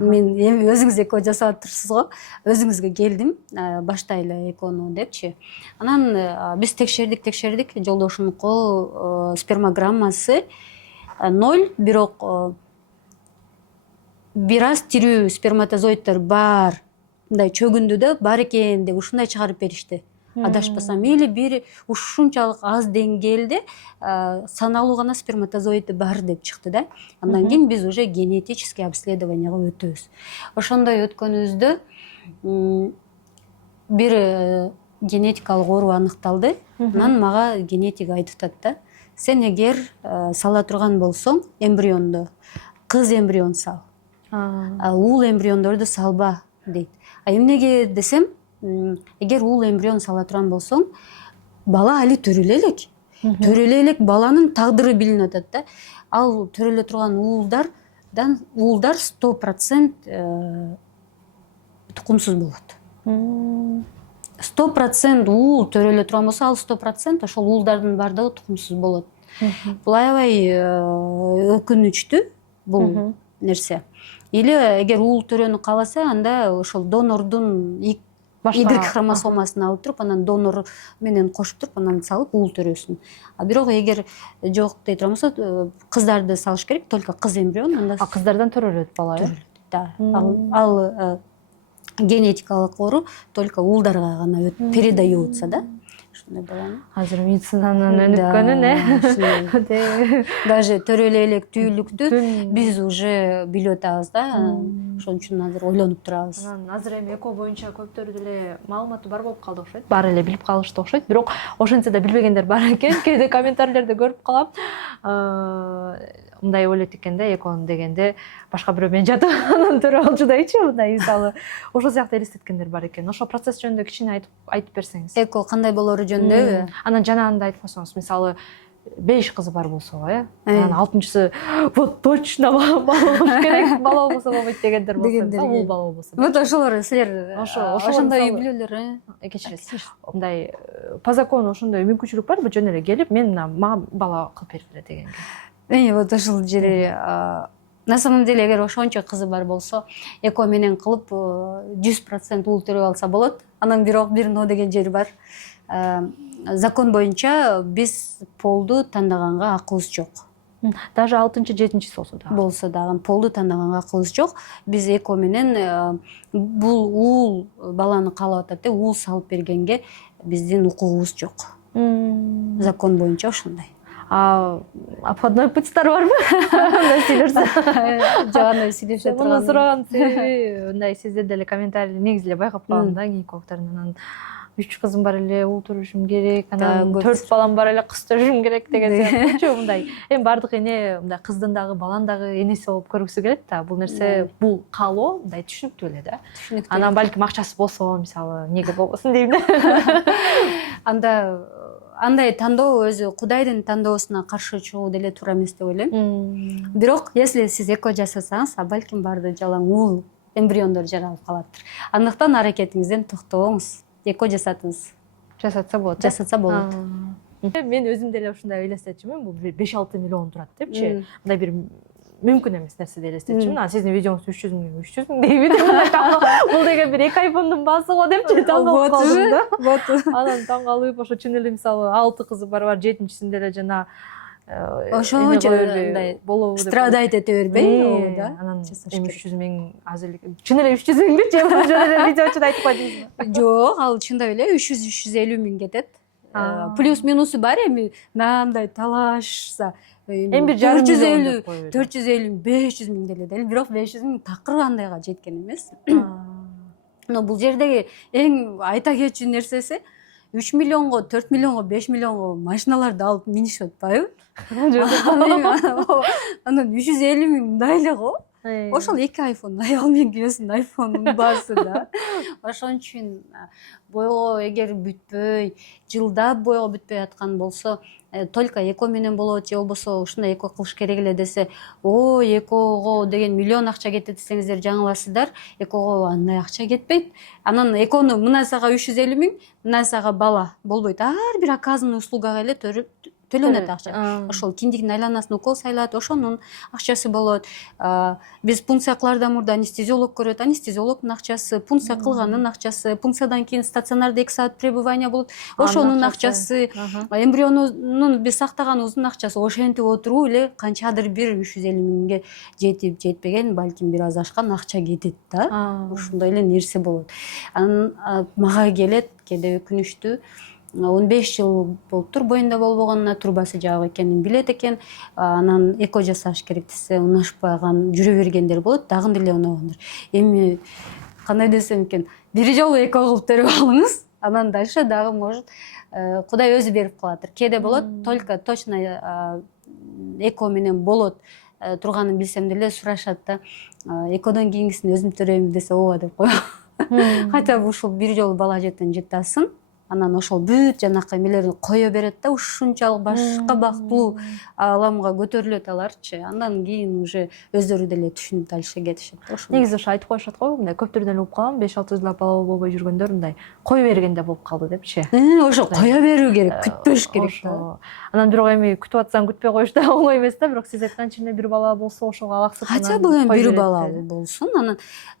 Мен эми өзүңүз эко жасап турсуз го, өзүңүзгө келдим, баштайлы экону депчи. Анан биз текшердик, жолдошумдун спермограммасы 0, бирок бир аз тирүү сперматозоиддер бар, мындай чөгүндүдө бар экен деп ушундай чыгарып беришти. Адашпасам, или бир ушунчалык аз деңгээлде саналуу гана сперматозоиди бар деп чыкты да. Андан кийин биз уже генетический обследованияга өтөбүз. Ошондой өткөнүбүздө бир генетикалык оору аныкталды. Анан мага генетик айтып атат да, сен эгер сала турган болсоң эмбрионду, кыз эмбрион сал, уул эмбриондорду салба дейт. Эмнеге десем, эгер уул эмбрион сала турган болсоң, бала али төрөлө элек, баланын тагдыры билинип атат да. Ал төрөлө турган уулдар 100% тукумсуз болот. 100% уул төрөлө турган болсо, ал 100% ошол уулдардын бардыгы тукумсуз болот. Бул аябай өкүнүчтүү. Бул нерсе. Или эгер уул төрөнү кааласа, анда ошол донордун идирки хромосомасын алып туруп, анан донор менен кошуп туруп, анан салып уул төрөсүн. А бирок эгер жок дей турган болсо, кыздарды салыш керек, только кыз эмбрион, анда Кыздардан төрөлөт бала, э? да. Ал генетикалык оору только уулдарга гана передаются, да? Ушундай баланы. Азыр медицинаның өнүккөнүн, э? Даже төрөлө элек түйүлүктү биз уже билип атабыз да. Ошон үчүн азыр ойлонуп турабыз. Анан азыр эми эко боюнча көптөр деле маалыматы бар болуп калды окшойт. Баары эле билип калышты окшойт. Бирок ошентсе да билбегендер бар экен. Кээде комментарийлерде көрүп калам. Мындай ойлойт экен да, экон дегенде башка бирөө менен жатып анан төрө алчудайчы, мындай мисалы ошол сыяктуу элестеткендер бар экен. Ошол процесс жөнүндө кичине айтып берсеңиз. Эко кандай болору жөнүндө. Анан жанагындай айтып койсоңуз, мисалы 5 кызы бар болсо, э? Анан 6-чысы вот точно бала болуш керек, бала болбосо болбойт дегендер болсо, бул бала болбосо. Вот ошолор силер ошондой үй билөлөр, кечиресиз. Мындай по закону ошондой мүмкүнчүлүк барбы, жөн эле келип, мага бала кылып бергиле дегенге? Вот ошол жери на самом деле эгер ошончо кызы бар болсо, эко менен кылып 100% уул төрөп алса болот. Анан бирок бир но деген жери бар. Закон боюнча биз полду тандаганга акыбыз жок. Даже 6-7-чиси болсо дагы полду тандаганга акыбыз жок. Биз эко менен бул уул баланы каалап атат деп уул салып бергенге биздин укугубуз жок. Закон боюнча ошондой. Обходной путьтар барбы? Жана сүйлөшө турган. Муну сураган себеби, мындай сизде деле комментарий негизи эле байкап калдым да, гинекологдордон. 3 кызым бар эле, уул төрүшүм керек, анан 4 балам бар эле, кыз төрүшүм керек деген сыяктуучу мындай. Эми бардык эне мындай кыздын дагы, баланын дагы энеси болуп көргүсү келет да. Бул нерсе, бул каалоо мындай түшүнүктүү эле да. Анан балким акчасы болсо, мисалы, неге болбосун дейм да. Андай тандоо өзү Кудайдын тандоосуна каршы чыгуу деле туура эмес деп ойлойм. Бирок, если сиз эко жасасаңыз, балким баарды жалаң уул эмбриондор жаралып калаттыр. Андыктан аракетиңизден токтобоңуз. Эко жасатыңыз. Жасатса болот. Жасатса болот. Мен өзүм деле ушундай элестетчүмүн, бул 5-6 миллион турат депчи. Мындай бир мүмкүн эмес нерсе деп элестетчүмүн. Анан сиздин видеоңуз 300 000 дейбит. Бул деген бир 2 айфондун баасы го депчи таң калып калдым да. Вот. Анан таң калып, ошо чын эле мисалы 6 кызы бар, 7-чисинде эле жана ошончо мындай страдайт эте бербей, да? Анан 300 000 аз эле. Чын эле 300 000 депчи, жөн эле видеочуда айтып койдуңузбу? Жок, ал чындап эле 300-350 000 кетет. Плюс минусу бар эми, мындай талашса. Эми 450 500 000 деле дел, бирок 500 000 такыр андайга жеткен эмес. Но бул жердеги эң айта кетчү нерсеси 3 миллионго, 4 миллионго, 5 миллионго машиналарды алып минишип атпайбы? Анан 350 000 мындай эле го. Ошол 2 айфон, аял менен күйөөсүнүн айфонунун баасы да. Ошон үчүн бойго эгер бүтпөй, жылдап бойго бүтпөй аткан болсо, только эко менен болот же болбосо ушундай эко кылыш керек эле десе, экого деген миллион акча кетет десеңиздер жаңыласыздар. Экого андай акча кетпейт. Анан экону мына сага 350 000, мына сага бала болбойт. Ар бир оказанный услугага эле төлөнөт акча. Ошол киндиктин айланасына укол салат, ошонун акчасы болот. Биз пункция кылаардан мурда анестезиолог көрөт, анестезиологдун акчасы, пункция кылганын акчасы, пункциядан кийин стационарда 2 саат пребывание болот, ошонун акчасы, эмбрионун биз сактаганыбыздын акчасы. Ошентип отуруп эле канчадыр бир 350 000ге жетип жетпеген, балким бир аз ашкан акча кетет да. Ошондой эле нерсе болот. Анан мага келет, кээде өкүнүчтүү, 15 жыл болуптур боюнда болбогонуна, турбасы жабык экенин билет экен. Анан эко жасаш керек десе, унашпаган, жүрө бергендер болот, дагы деле унагандыр. Эми кандай десем экен, бир жолу эко кылып төрөп алыңыз, анан дальше дагы может Кудай өзү берип калатыр. Кээде болот, только точно эко менен болот турганын билсем деле сурашат да. Экодон кийинкисин өзүм төрөйм десе ооба деп коем. Хотя бы ушул бир жолу бала жетен жатасын. анан ошол бүт жанакы эмелерин кое берет да, ушунчалык башка бактылуу ааламга көтөрүлөт аларчы. Андан кийин уже өздөрү деле түшүнүп дальше кетишет да. Ошо негизи ошо айтып коюшат го, мындай көптөрдөн угуп калгам, 5-6 жылдап бала болбой жүргөндөр мындай кое бергенде болуп калды депчи. ошо кое берүү керек, күтпөш керек да. Анан бирок эми күтүп атсаң күтпөй коюш да оңой эмес да, бирок сиз айткан чынында бир бала болсо ошого алаксып Хотя бы бир бала болсун.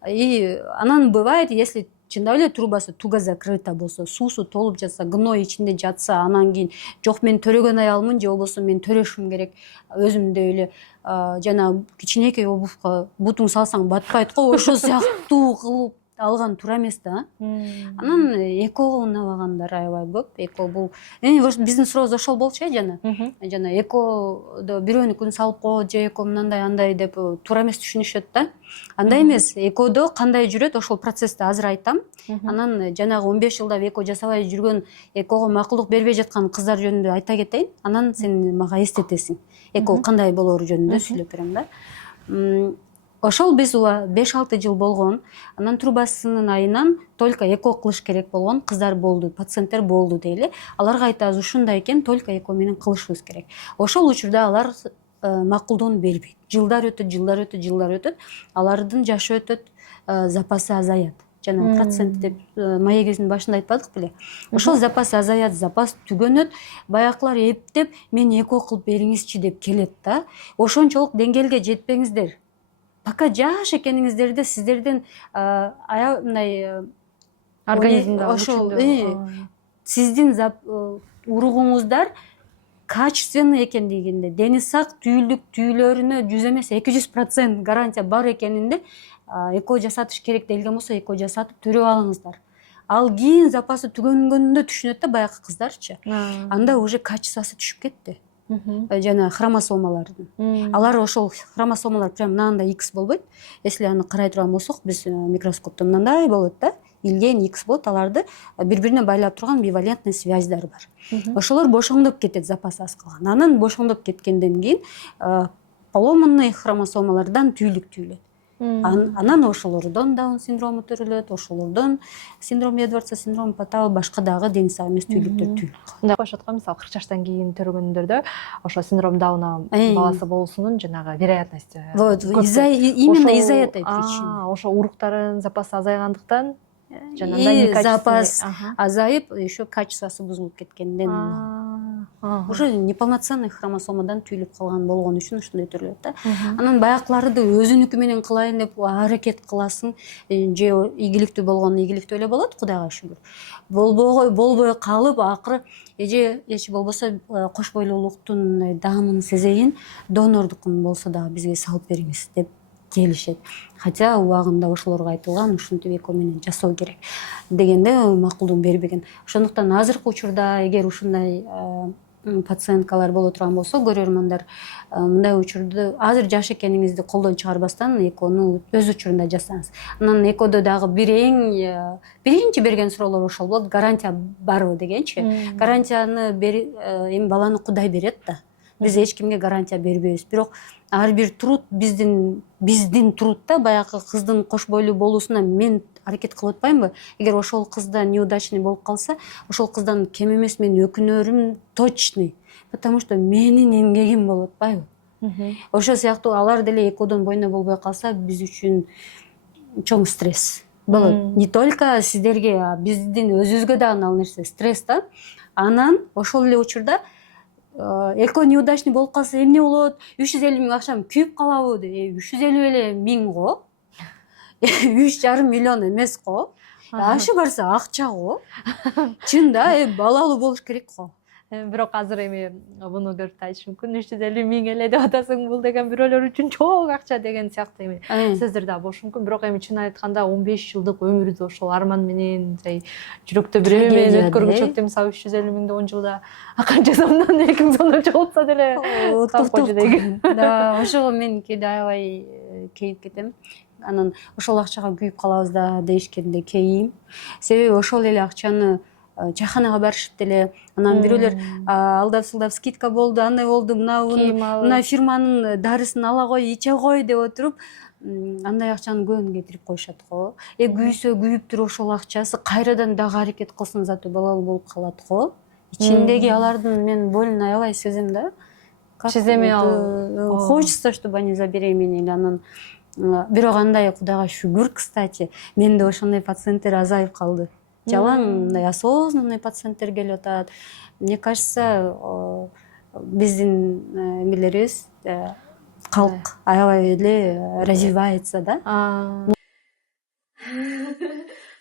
Анан бывает, если чындап эле трубасы туго закрыта болсо, суусу толуп жатса, гной ичинде жатса, анан кийин жок мен төрөгөн аялмын же болбосо мен төрөшүм керек, өзүмдөй эле жана кичинекей обувка бутуң салсаң батпайт го, ошол сыяктуу кылып алган туура эмес да. Анан экого унабагандар аябай көп. Эко бул биздин сурообуз ошол болчу жана экодо бирөөнүкүн салып ко же эко мындай андай деп туура эмес түшүнүшөт да. Андай эмес, экодо кандай жүрөт ошол процессти азыр айтам. Анан жанагы 15 жылдап эко жасабай жүргөн, экого макулдук бербей жаткан кыздар жөнүндө айта кетейин. Анан сен мага эстетесиң. Эко кандай болору жөнүндө сүйлөп берем да. Ошол биз 5-6 жыл болгон, анан трубасынын айынан только эко кылыш керек болгон кыздар болду, пациенттер болду дейли. Аларга айтабыз ушундай экен, только эко менен кылышыбыз керек. Ошол учурда алар макулдугун бербейт. Жылдар өтөт, алардын жашы өтөт, запасы азаят. Жана процент деп маегибиздин башында айтпадык беле? Ошол запас азаят, запас түгөнөт, баякылар эптеп мен эко кылып бериңизчи деп келет да. Ошончолук деңгээлге жетпеңиздер. Пока жаш экениңиздерде сиздерден мындай организмде ошол сиздин уругуңуздар качественный экендигинде, дени сак, түйүлдүк түйүлөрүнө 100 эмес 200% гарантия бар экенинде эко жасатыш керек делген болсо эко жасатып төрөп алыңыздар. Ал кийин запасы түгөнгөндө түшүнөт да баякы кыздарчы. Анда уже качествосы түшүп кетти. Жана хромосомалардын. Алар ошол хромосомалар прям мынандай X болбойт. Если аны карай турган болсок, биз микроскоптон мындай болот да. Илген X болот, аларды бири-бирине байлап турган бивалентный связьдар бар. Ошолор бошоңдоп кетет, запасы аз калган. Анан бошоңдоп кеткенден кийин поломанный хромосомалардан түйүлүк түйүлөт. Анан ошолордон Даун синдрому төрөлөт, ошолордон синдром Эдвардса, синдром Паттау, башка дагы дени сак эмес түйүлүктөр түйүлөт. Мындай коюшат го, мисалы 40 жаштан кийин төрөгөндөрдө ошо синдром Дауна баласы болуусунун жанагы вероятности. Вот, именно из-за этой причины. Ошо уруктарын запасы азайгандыктан и запас азайып, еще качествосы бузулуп кеткенден уже неполноценный хромосомадан түйүлүп калган болгон үчүн ушундай төрөлөт да. Анан баякыларды өзүнүкү менен кылайын деп аракет кыласың, же ийгиликтүү болгон ийгиликтүү эле болот, Кудайга шүгүр. Болбой калып акыры эч болбосо кош бойлуулуктун даамын сезейин, донордукун болсо дагы бизге салып бериңиз деп келишет. Хотя убагында ошолорго айтылган ушинтип эко менен жасоо керек дегенде макулдугун бербеген. Ошондуктан азыркы учурда эгер ушундай пациенткалар боло турган болсо, көрөрмандар, мындай учурда азыр жаш экениңизди колдон чыгарбастан экону өз учурунда жасаңыз. Анан экодо дагы биринчи берген суроолор ошол болот, гарантия барбы дегенчи. Гарантияны эми баланы Кудай берет да. Биз эч кимге гарантия бербейбиз. Бирок ар бир труд биздин трудда баягы кыздын кош бойлуу болуусуна мен аракет кылып атпаймынбы? Эгер ошол кызда неудачный болуп калса, ошол кыздан кем эмес мен өкүнөрүм точный. Потому что менин эмгегим болуп атпайбы? Ошол сыяктуу алар деле экодон бойна болбой калса, биз үчүн чоң стресс болот. Не только сиздерге, биздин өзүбүзгө дагы ал нерсе стресс да. Анан ошол эле учурда эко неудачный болуп калса эмне болот? 350 миң акчам күйүп калабы? 350 эле миң го. 3,5 миллион эмес го. Ашы барса акча го. Чын да, балалуу болуш керек го. Бирок азыр эми буну көрүп айтыш мүмкүн, 350 миң эле деп атасың, бул деген бирөөлөр үчүн чоң акча деген сыяктуу эми сөздөр да болушу мүмкүн. Бирок эми чын айтканда 15 жылдык өмүрдү ошол арман менен, жүрөктө бир эме өткөргүчөктү, мисалы 350 миңди 10 жылда канча сомдон 2 миң сомдон чогултса деле да, ошого мен кээде аябай кейип кетем. Анан ошол акчага күйүп калабыз да дешкенде кейим. Себеби ошол эле акчаны чайханага барышып деле, анан бирөөлөр алдап-сылдап скидка болду, андай болду, мына фирманын дарысын ала кой, иче кой деп отуруп, андай акчанын көбүн кетирип коюшат го. Күйсө күйүптүр ошол акчасы кайрадан дагы аракет кылсын заты балалуу болуп калат го. Ичиндеги алардын мен болун аябай сезем да. Сеземи ал. Хочется, чтобы они забеременели. Анан бирок андай Кудайга шүгүр, кстати, менде ошондой пациенттер азайып калды. Жалаң мындай осознанный пациенттер келип атат. Мне кажется, биздин эмелерибиз калк аябай эле развивается да.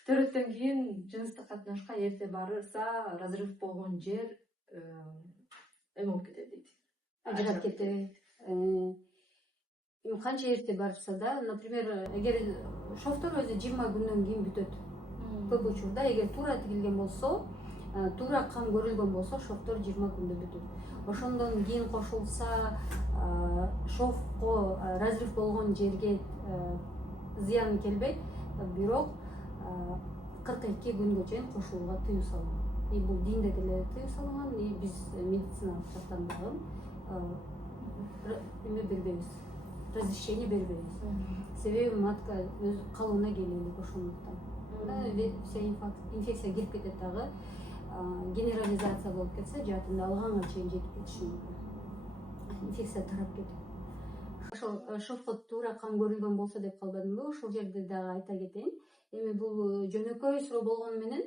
Төрөттөн кийин жыныстык катнашка эрте барса, разрыв болгон жер эме болуп кетет дейт. Ажырап кетет. Канча эрте барса да, например, эгер шовдор өзү 20 күндөн кийин бүтөт. Көп учурда эгер туура тигилген болсо, туура кан көрүлгөн болсо, шовдор 20 күндө бүтөт. Ошондон кийин кошулса, шовко разрыв болгон жерге зыян келбейт, бирок 42 күнгө чейин кошулууга тыюу салынган. Бул динде деле тыюу салынган, биз медициналык жактан дагы эме бербейбиз, разрешение бербейбиз. Себеби матка өз калыбына келелик ошондуктан. Вся инфекция кирип кетет дагы, генерализация болуп кетсе, жаатында алганга чейин жетип кетиши мүмкүн. Инфекция тарап кетет. Ошол шовко туура кан көрүлгөн болсо деп калбадымбы, ошол жерде дагы айта кетейин. Эми бул жөнөкөй суроо болгону менен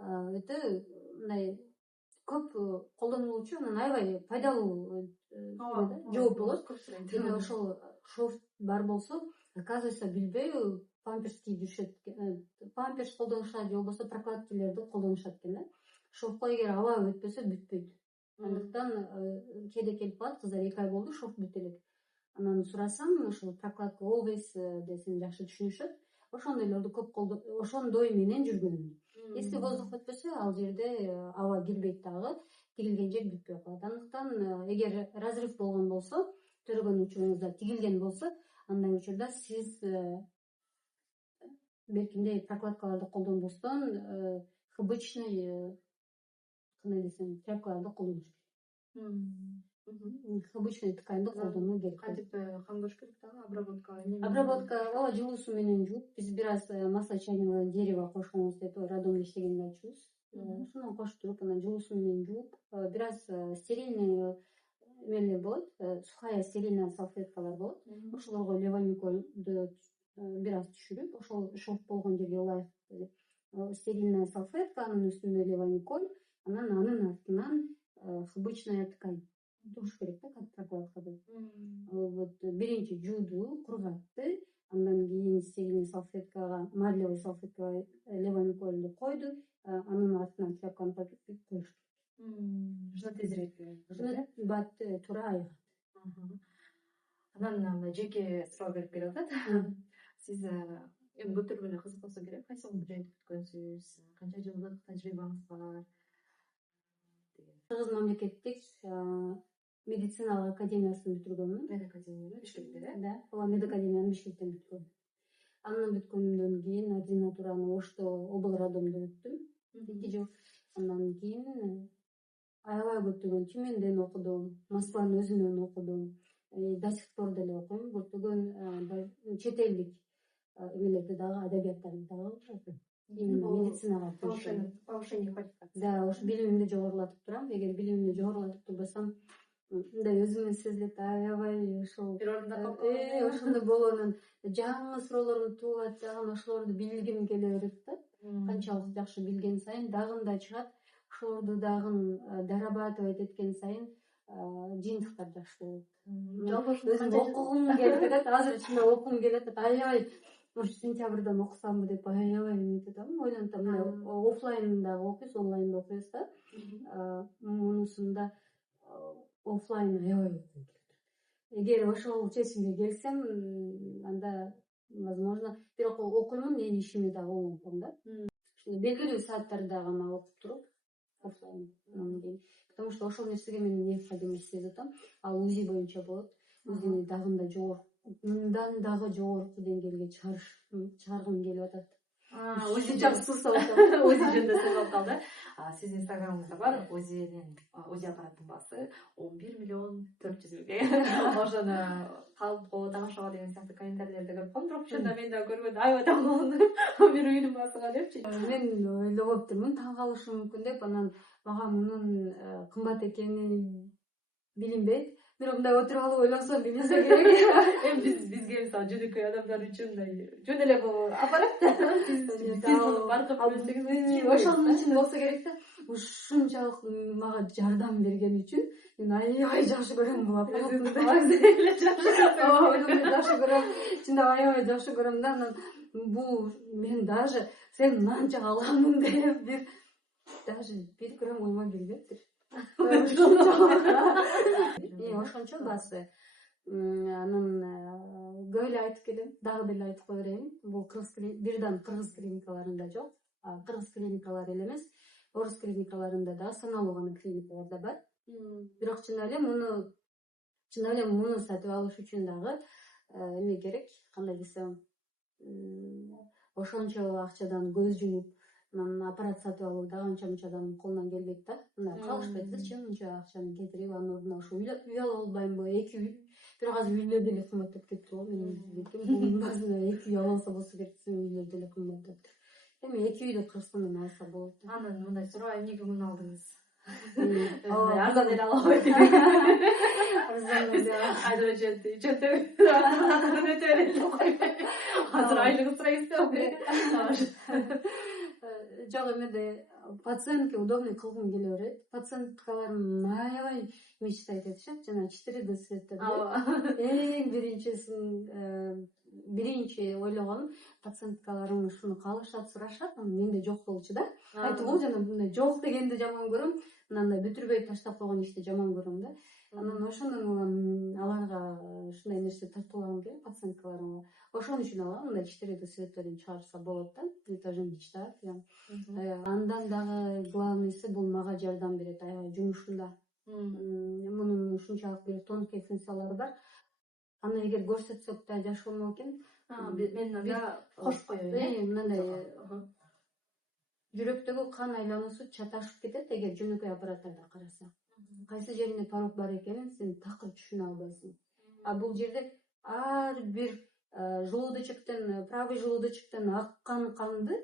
өтө мындай көп колдонулуучу, анан аябай пайдалуу жооп болот. Эми ошол шов бар болсо, оказывается, билбей памперс кийип жүрүшөт экен. Памперс колдонушат же болбосо прокладкилерди колдонушат экен да. Шовко эгер аба өтпөсө бүтпөйт. Андыктан кээде келип калат, кыздар 2 ай болду, шов бүтө элек. Анан сурасам, ошол прокладка always десин жакшы түшүнүшөт. Ошондойлорду көп ошондой менен жүргөн. Если воздух өтпөсө, ал жерде аба кирбейт дагы, тигилген жер бүтпөй калат. Андыктан эгер разрыв болгон болсо, төрөгөн учуруңузда тигилген болсо, андай учурда сиз беркиндей прокладкаларды колдонбостон обычный кандай десем, тряпкаларды колдонуш керек. Обычный тканьды колдонуу керек. Кантип кан көрүш керек дагы, Обработка жылуу суу менен жууп, биз бир аз масло чайного дерева кошконбуз деп роддомдо иштегенде айтчубуз. Ошону коштуруп, анан жылуу суу менен жууп, бир аз стерильный эмелер болот, сухая стерильная салфеткалар болот. Ошолорго левомикольду бир аз түшүрүп, ошол шов болгон жерге ылайык стерильная салфетка, анын үстүндө левомиколь, анан анын артынан обычная ткань туруш керек да, как прокладкада. Вот биринчи жууду, кургатты, андан кийин стерильный салфеткага, марлевый салфеткага левомикольду койду, анын артынан тряпканы коюп коюш керек. Ошо тезирээк бат туура айыгат. Анан мындай жеке суроо келип атат. Сиз эми көтөргөнү кызык болсо керек, кайсы укту жайтып бүткөнсүз, канча жылдык тажрыйбаңыз бар? Кыргыз мамлекеттик медициналык академиясын бүтүргөнмүн. Медакадемияны Бишкекте, да? Ооба, медакадемияны Бишкектен бүткөнмүн. Андан бүткөндөн кийин ординатураны Ошто обл роддомдо өттүм 2 жыл. Андан кийин аябай көптөгөн Тюменден окудум, Москванын өзүнөн окудум. До сих пор деле окуйм. Көптөгөн чет элдик эмелерди дагы, адабияттарды дагы окуйм. Именно медицинага повышение квалификации. Да, ушу билимимди жогорулатып турам. Эгер билимимди жогорулатып турбасам, мындай өзүмө сезилет, аябай ошол ошондой болгонун жаңы суроолорум туулат, дагы ошолорду билгим келе берет да. Канчалык жакшы билген сайын дагы чыгат. Ошолорду дагы дорабатывать эткен сайын жыйынтыктар жакшы болот. Өзүм окугум келип кетет, азыр ичимде окугум келет, аябай ушу сентябрдан окусамбы деп аябай үмүт этем. Ойлонуп атам, оффлайндагы окуйбуз, онлайнда окуйбуз да. Мунусунда оффлайн аябай окугум келип турат. Эгер ошол чечимге келсем, анда возможно, бирок окуймун, эми ишими дагы улантам да. Белгилүү сааттарда гана окуп туруп, оффлайн. Потому что ошол нерсеге мен необходимость сезип атам. Ал УЗИ боюнча болот. УЗИни дагы да жогорку, мындан дагы жогорку деңгээлге чыгаргым келип атат. Ушунчалык суу салып Ози жөнүндө сыйлап калды. Сиздин инстаграмыңызда бар Озинин Ози аппараттын баасы 11.400.000. Ошону калпко, тамашага деген сыяктуу комментарийлерди көрүп калдым. Бирок ошондо мен да көргөндө аябай таң калдым. Бир үйдүн баасыга депчи. мен ойлоп отурмун, таң калышым мүмкүн деп, анан мага мунун кымбат экенин билинбейт. Бирок мындай отуруп алып ойлонсом билинсе керек. Эми бизге мисалы жөнөкөй адамдар үчүн жөн эле бул аппарат. Биз муну байкап көрсөңүз Ошонун үчүн болсо керек да. Ушунчалык мага жардам берген үчүн мен аябай жакшы көрөм бул аппаратты. Жакшы көрөм. Чындап аябай жакшы көрөм да. Анан бул мен даже сен мынанча аламын деп даже бир грамм оймо келбептир. Ошончо баасы. Анан көп эле айтып келем, дагы деле айтып кое берейин. Бул бирден кыргыз клиникаларында жок. Кыргыз клиникалары эле эмес, орус клиникаларында да саналуу гана клиникаларда бар. Бирок чын эле муну сатып алыш үчүн дагы эме керек, кандай десем, ошончо акчадан көз жумуп, анан аппарат сатып алуу дагы анча мынча адамдын колунан келбейт да. Мындай калышпайт. Зачем мынча акчаны кетирип, анын ордуна ошо үй алып албаймынбы? 2 үй. Бирок азыр үйлөр деле кымбаттап кетти го. Мен бул базында 2 үй ала алса болсо керек десем, үйлөр деле кымбаттаптыр. Эми 2 үйдү Кыргызстандан алса болот. Анан мындай суроо, эмнеге муну алдыңыз? Арзан эле ала албайт. Арзан эле. Айдыр чөнтөг. Өтө эле деп койбой. Азыр айлыгын сурайсызбы? Жок, эмеде пациентке удобный кылгым келе берет. Пациенткаларым аябай мечтайт этишет, жана 4D светтер. Эң биринчи ойлогонум, пациенткаларым ушуну каалашат, сурашат, менде жок болчу да. Айтып жана мындай жок дегенди жаман көрөм, мындай бүтүрбөй таштап койгон ишти жаман көрөм да. Анан ошондон аларга ушундай нерсе тартуулагым келет, пациенткаларымга. Ошон үчүн алгам, мындай 4D светтерин чыгарса болот да, этажын жыштап. Андан дагы главныйсы бул мага жардам берет аябай жумушумда. Мунун ушунчалык бир тонкий функциялары бар. Аны эгер көрсөтсөк да жакшы болмок экен. Мен анда кошуп коеюн. Мындай жүрөктөгү кан айлануусу чаташып кетет эгер жөнөкөй аппараттарда карасак. Кайсы жерине порок бар экенин сен такыр түшүнө албайсың. Бул жерде ар бир правый желудочектен аккан канды,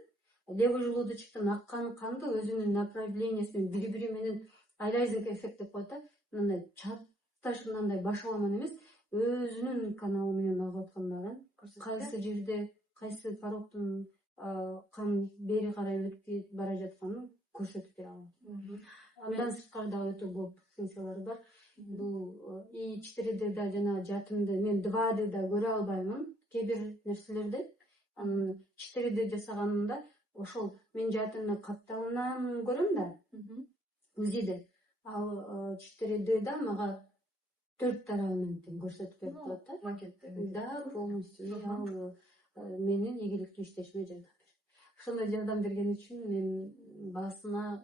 левый желудочектен аккан канды өзүнүн направлениясымен бири-бири менен Айлайзинг эффект деп коет да. Мындай чатташ мындай башаламан эмес, өзүнүн каналы менен агып аткандарын, кайсы жерде кайсы пороктун кан бери карай өтүп бара жатканын көрсөтүп бере алат. Андан сырткары дагы өтө көп функциялары бар. Бул и 4D'да жана жатымды мен 2D'да көрө албаймын кээ бир нерселерди. Анан 4D жасаганымда ошол мен жатымды капталынан көрөм да, УЗИде. Ал 4D'да мага 4 тарабынан тең көрсөтүп берип коет да. Макетте. Да, полностью. Ал менин ийгиликтүү иштешиме жардам берет. Ошондой жардам берген үчүн мен баасына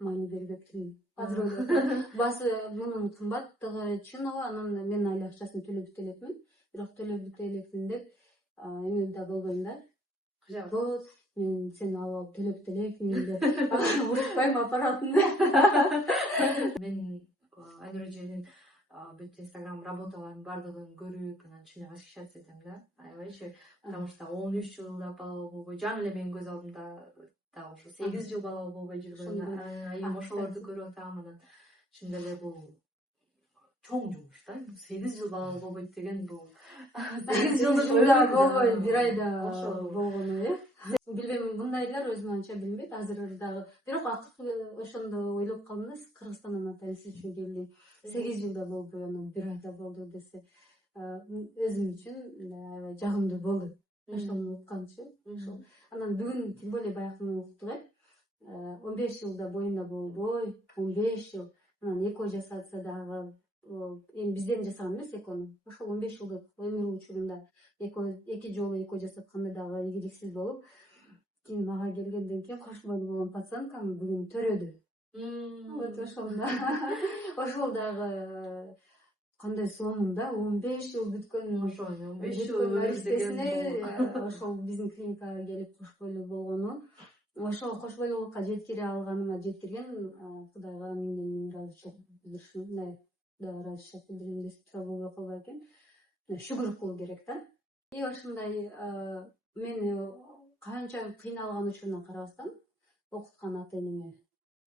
маани бербепмин. Азыр баасы мунун кымбаттыгы чын ооба, анан мен али акчасын төлөп бүт элекмин. Бирок төлөп бүт элекмин деп эме да болбойм да. Вот, мен сени алып төлөп бүт элекмин деп урутпайм аппаратын. Мен Айнура эженин бүт инстаграм работаларын бардыгын көрүп, анан чын восхищаться этем да. Аябайчы, потому что 13 жылда бала болбой, жаңы эле менин көз алдымда дагы ушу 8 жыл бала болбой жүргөн айым ошолорду көрүп атам. Анан чын эле бул чоң жумуш да. 8 жыл бала болбойт деген бул 8 жылдык болбой, бир айда болгону э. Билбейм, мындайлар өзүм анча билбейт азыр дагы. Бирок акыркы ошондо ойлоп калдым да, Кыргызстандан атайын үчүн келдим. 8 жылда болбой, анан бир айда болду десе, өзүм үчүн аябай жагымдуу болду. Ошону укканчы. Анан бүгүн тем более баягы уктук э. 15 жылда боюнда болбой, 15 жыл. Анан эко жасатса дагы, эми бизден жасаган эмес экону. Ошол 15 жылдык өмүр учурунда эки жолу эко жасатканда дагы ийгиликсиз болуп, кийин мага келгенден кийин кошмор болгон пациенткам бүгүн төрөдү. Вот ошондо. Ошол дагы кандай сонун да 15 жыл бүткөн ошо 15 жыл өмүр деген ошол биздин клиникага келип кош бойлуу болгону, ошол кош бойлуулукка жеткире алганыма жеткирген Кудайга миң ыраазычылык билдиришим, мындай Кудайга ыраазычылык билдирим десек туура болбой калбайт экен. Шүгүр кылуу керек да. И ошондой мени канча кыйналган учуруна карабастан окуткан ата энеме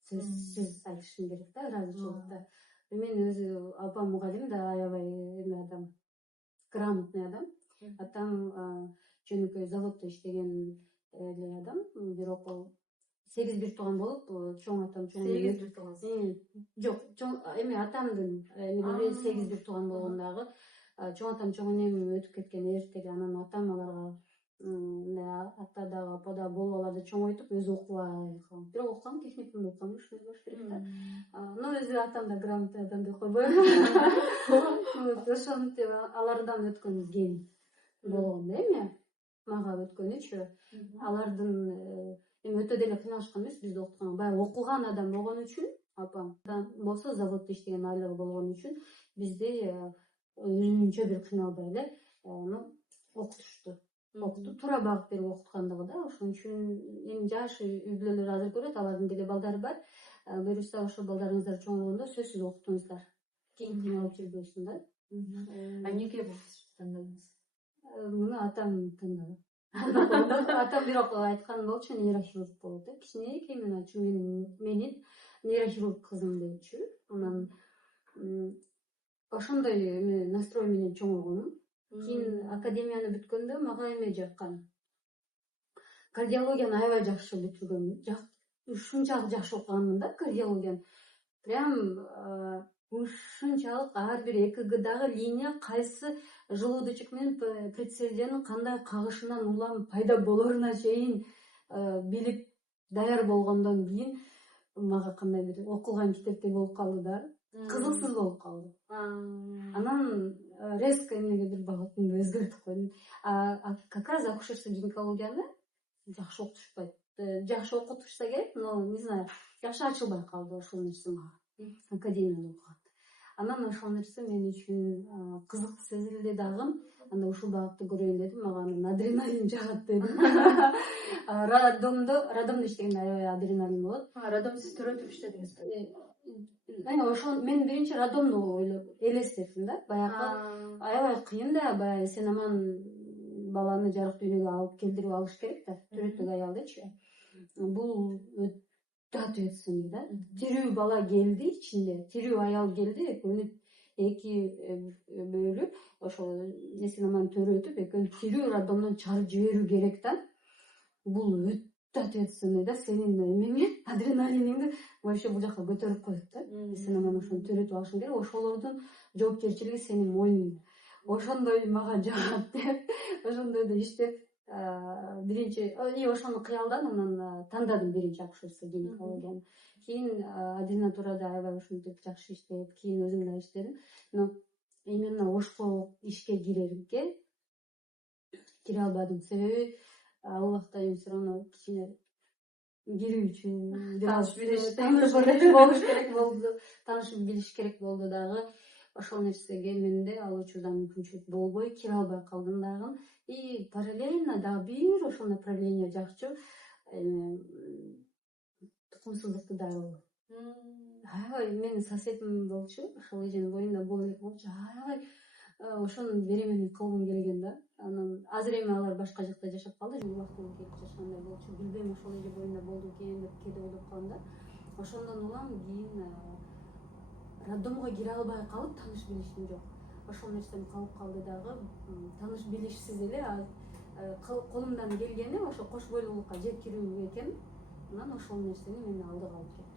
сөз айтышым керек да, ыраазычылыкта. Мен өзү апам мугалим да, аябай эме адам, грамотный адам. Атам жөнөкөй заводдо иштеген эле адам, бирок ал 8 бир тууган болуп, чоң атам 8 бир тууган. Жок, эми атамдын эмелери 8 бир тууган болгон дагы. Чоң атам чоң энем өтүп кеткен эртеги, анан атам аларга ата дагы апа дагы болуп аларды чоңойтуп өзү окубай калган. Бирок окуган, техникумда окуган, ушундай болуш керек да. Но өзү атам да грамотный адам деп койбойм. Ошентип алардан өткөн ген болгон да эми мага өткөнүчү. Алардын эми өтө деле кыйналышкан эмес бизди окуткан. Баягы окуган адам болгон үчүн, апам болсо заводдо иштеген айлыгы болгон үчүн бизди өзүнчө бир кыйналбай эле окутушту. Окутуп туура багып берип окуткандыгы да. Ошон үчүн эми жаш үй бүлөлөр азыр көрөт, алардын деле балдары бар. Буюрса ошо балдарыңыздар чоңойгондо сөзсүз окутуңуздар. Кийин кыйналып жүрбөсүн да. Эмнеге бул тандадыңыз? Муну атам тандады. Атам бирок айткан болчу, нейрохирург болот деп. Кичинекей мен айтчу, менин нейрохирург кызым депчү. Анан ошондой настрой менен чоңойгонмун. Кийин академияны бүткөндө мага эме жаккан. Кардиологияны аябай жакшы бүтүргөнмүн. Ушунчалык жакшы окуганмын да кардиологияны. Прям ушунчалык ар бир ЭКГдагы линия кайсы желудочок менен предсердиянын кандай кагышынан улам пайда болоруна чейин билип даяр болгондон кийин мага кандай бир окулган китептей болуп калды да. Кызыксыз болуп калды. Анан резко эмнеге бир багытымды өзгөртүп койдум. Как раз акушерство гинекологияны жакшы окутушпайт. Жакшы окутушса керек, но не знаю, жакшы ачылбай калды ошол нерсе мага. Академияда окуган. Анан ошол нерсе мен үчүн кызык сезилди дагы. Анда ушул багытты көрөйүн дедим, мага адреналин жагат дедим. Роддомдо иштегенде аябай адреналин болот. Роддом сиз төрөтүп иштедиңизби? Ошол мен биринчи роддомду элестеттим да. Баягы аябай кыйын да, баягы сен аман баланы жарык дүйнөгө алып келдирип алыш керек да, төрөттүк аялдычы. Бул өтө ответственный да. Тирүү бала келди ичинде, тирүү аял келди, экөөнү эки бөлүп, ошол сен аман төрөтүп, экөөнү тирүү роддомдон чыгарып жиберүү керек да. Бул өтө ответственный да, сенин эмеңи, адреналиниңди вообще бул жака көтөрүп коет да. Сен аман ошону төрөтүп алышың керек, ошолордун жоопкерчилиги сенин мойнуңда. Ошондой мага жагат деп, ошондойдо иштеп, биринчи ошону кыялдан анан тандадым биринчи акушерство гинекологияны. Кийин ординатурада аябай ушинтип жакшы иштеп, кийин өзүм да иштедим. Но именно ошко ишке кирерге кире албадым. Себеби ал убакта эми все равно кичине кирүү үчүн таанышып билиш керек болду дагы. Ошол нерсеге менде ал учурда мүмкүнчүлүк болбой кире албай калдым дагы. И параллельно дагы бир ошол направление жакчу тукумсуздукту дарылоо. Аябай менин соседим болчу, ошол эженин боюнда бол болчу. Аябай ошону беременный кылгым келген да. Анан азыр эми алар башка жакта жашап калды, убактылуу келип жашагандай болчу. Билбейм ошол эже боюнда болду экен деп кээде ойлоп калам да. Ошондон улам кийин роддомго кире албай калып тааныш билишим жок. Ошол нерсем калып калды дагы. Тааныш билишсиз эле колумдан келгени ошо кош бойлуулукка жеткирүү экен. Анан ошол нерсени мен алдыга алып кеттим.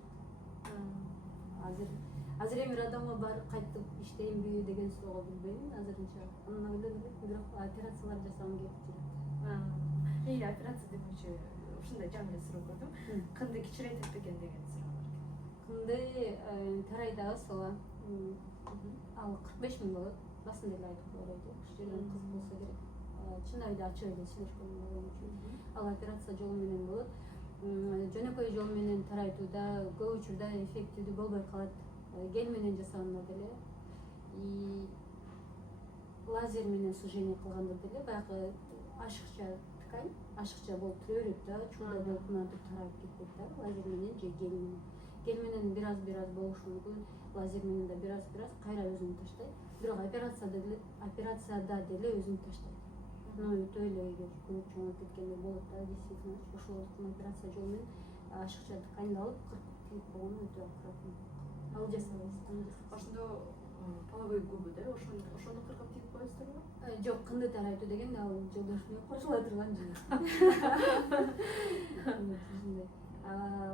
Азыр эми роддомго барып кайтып иштейинби деген суроого билбейм азырынча. Анан ойлонуп бирок операциялар жасагым келип жүрөт. Операция демекчи ушундай жаңы эле суроо көрдүм. Кынды кичиретет бекен деген суроо бар. Кынды тарайдагы ооба. Ал 45 000 болот. Басында эле айтып койгойду. Ушул жерден кыз болсо керек. Чын айда ачык эле сүйлөшкөн болгон үчүн. Ал операция жолу менен болот. Жөнөкөй жол менен тарайтууда көп учурда эффективдүү болбой калат. Гель менен жасаганда деле И лазер менен сужение кылганда деле баягы ашыкча ткань ашыкча болуп тура берет да, чуудай болуп мынтип тарап кетет да, лазер менен же гель менен. Гель менен бир аз болушу мүмкүн, лазер менен да бир аз кайра өзүн таштайт. Бирок операцияда деле өзүн таштайт. Но өтө эле эгер көп чоңоюп кеткенде болот да, действительно ошол операция жолу менен ашыкча тканьды алып кыркып кийип болгону өтө акырат. Ал жасабайсыз. Ошондо половой губы да, ошону кыркып тийип коесуздарбы? Жок, кынды тарайтуу деген ал жолдош менен кошула турган жер.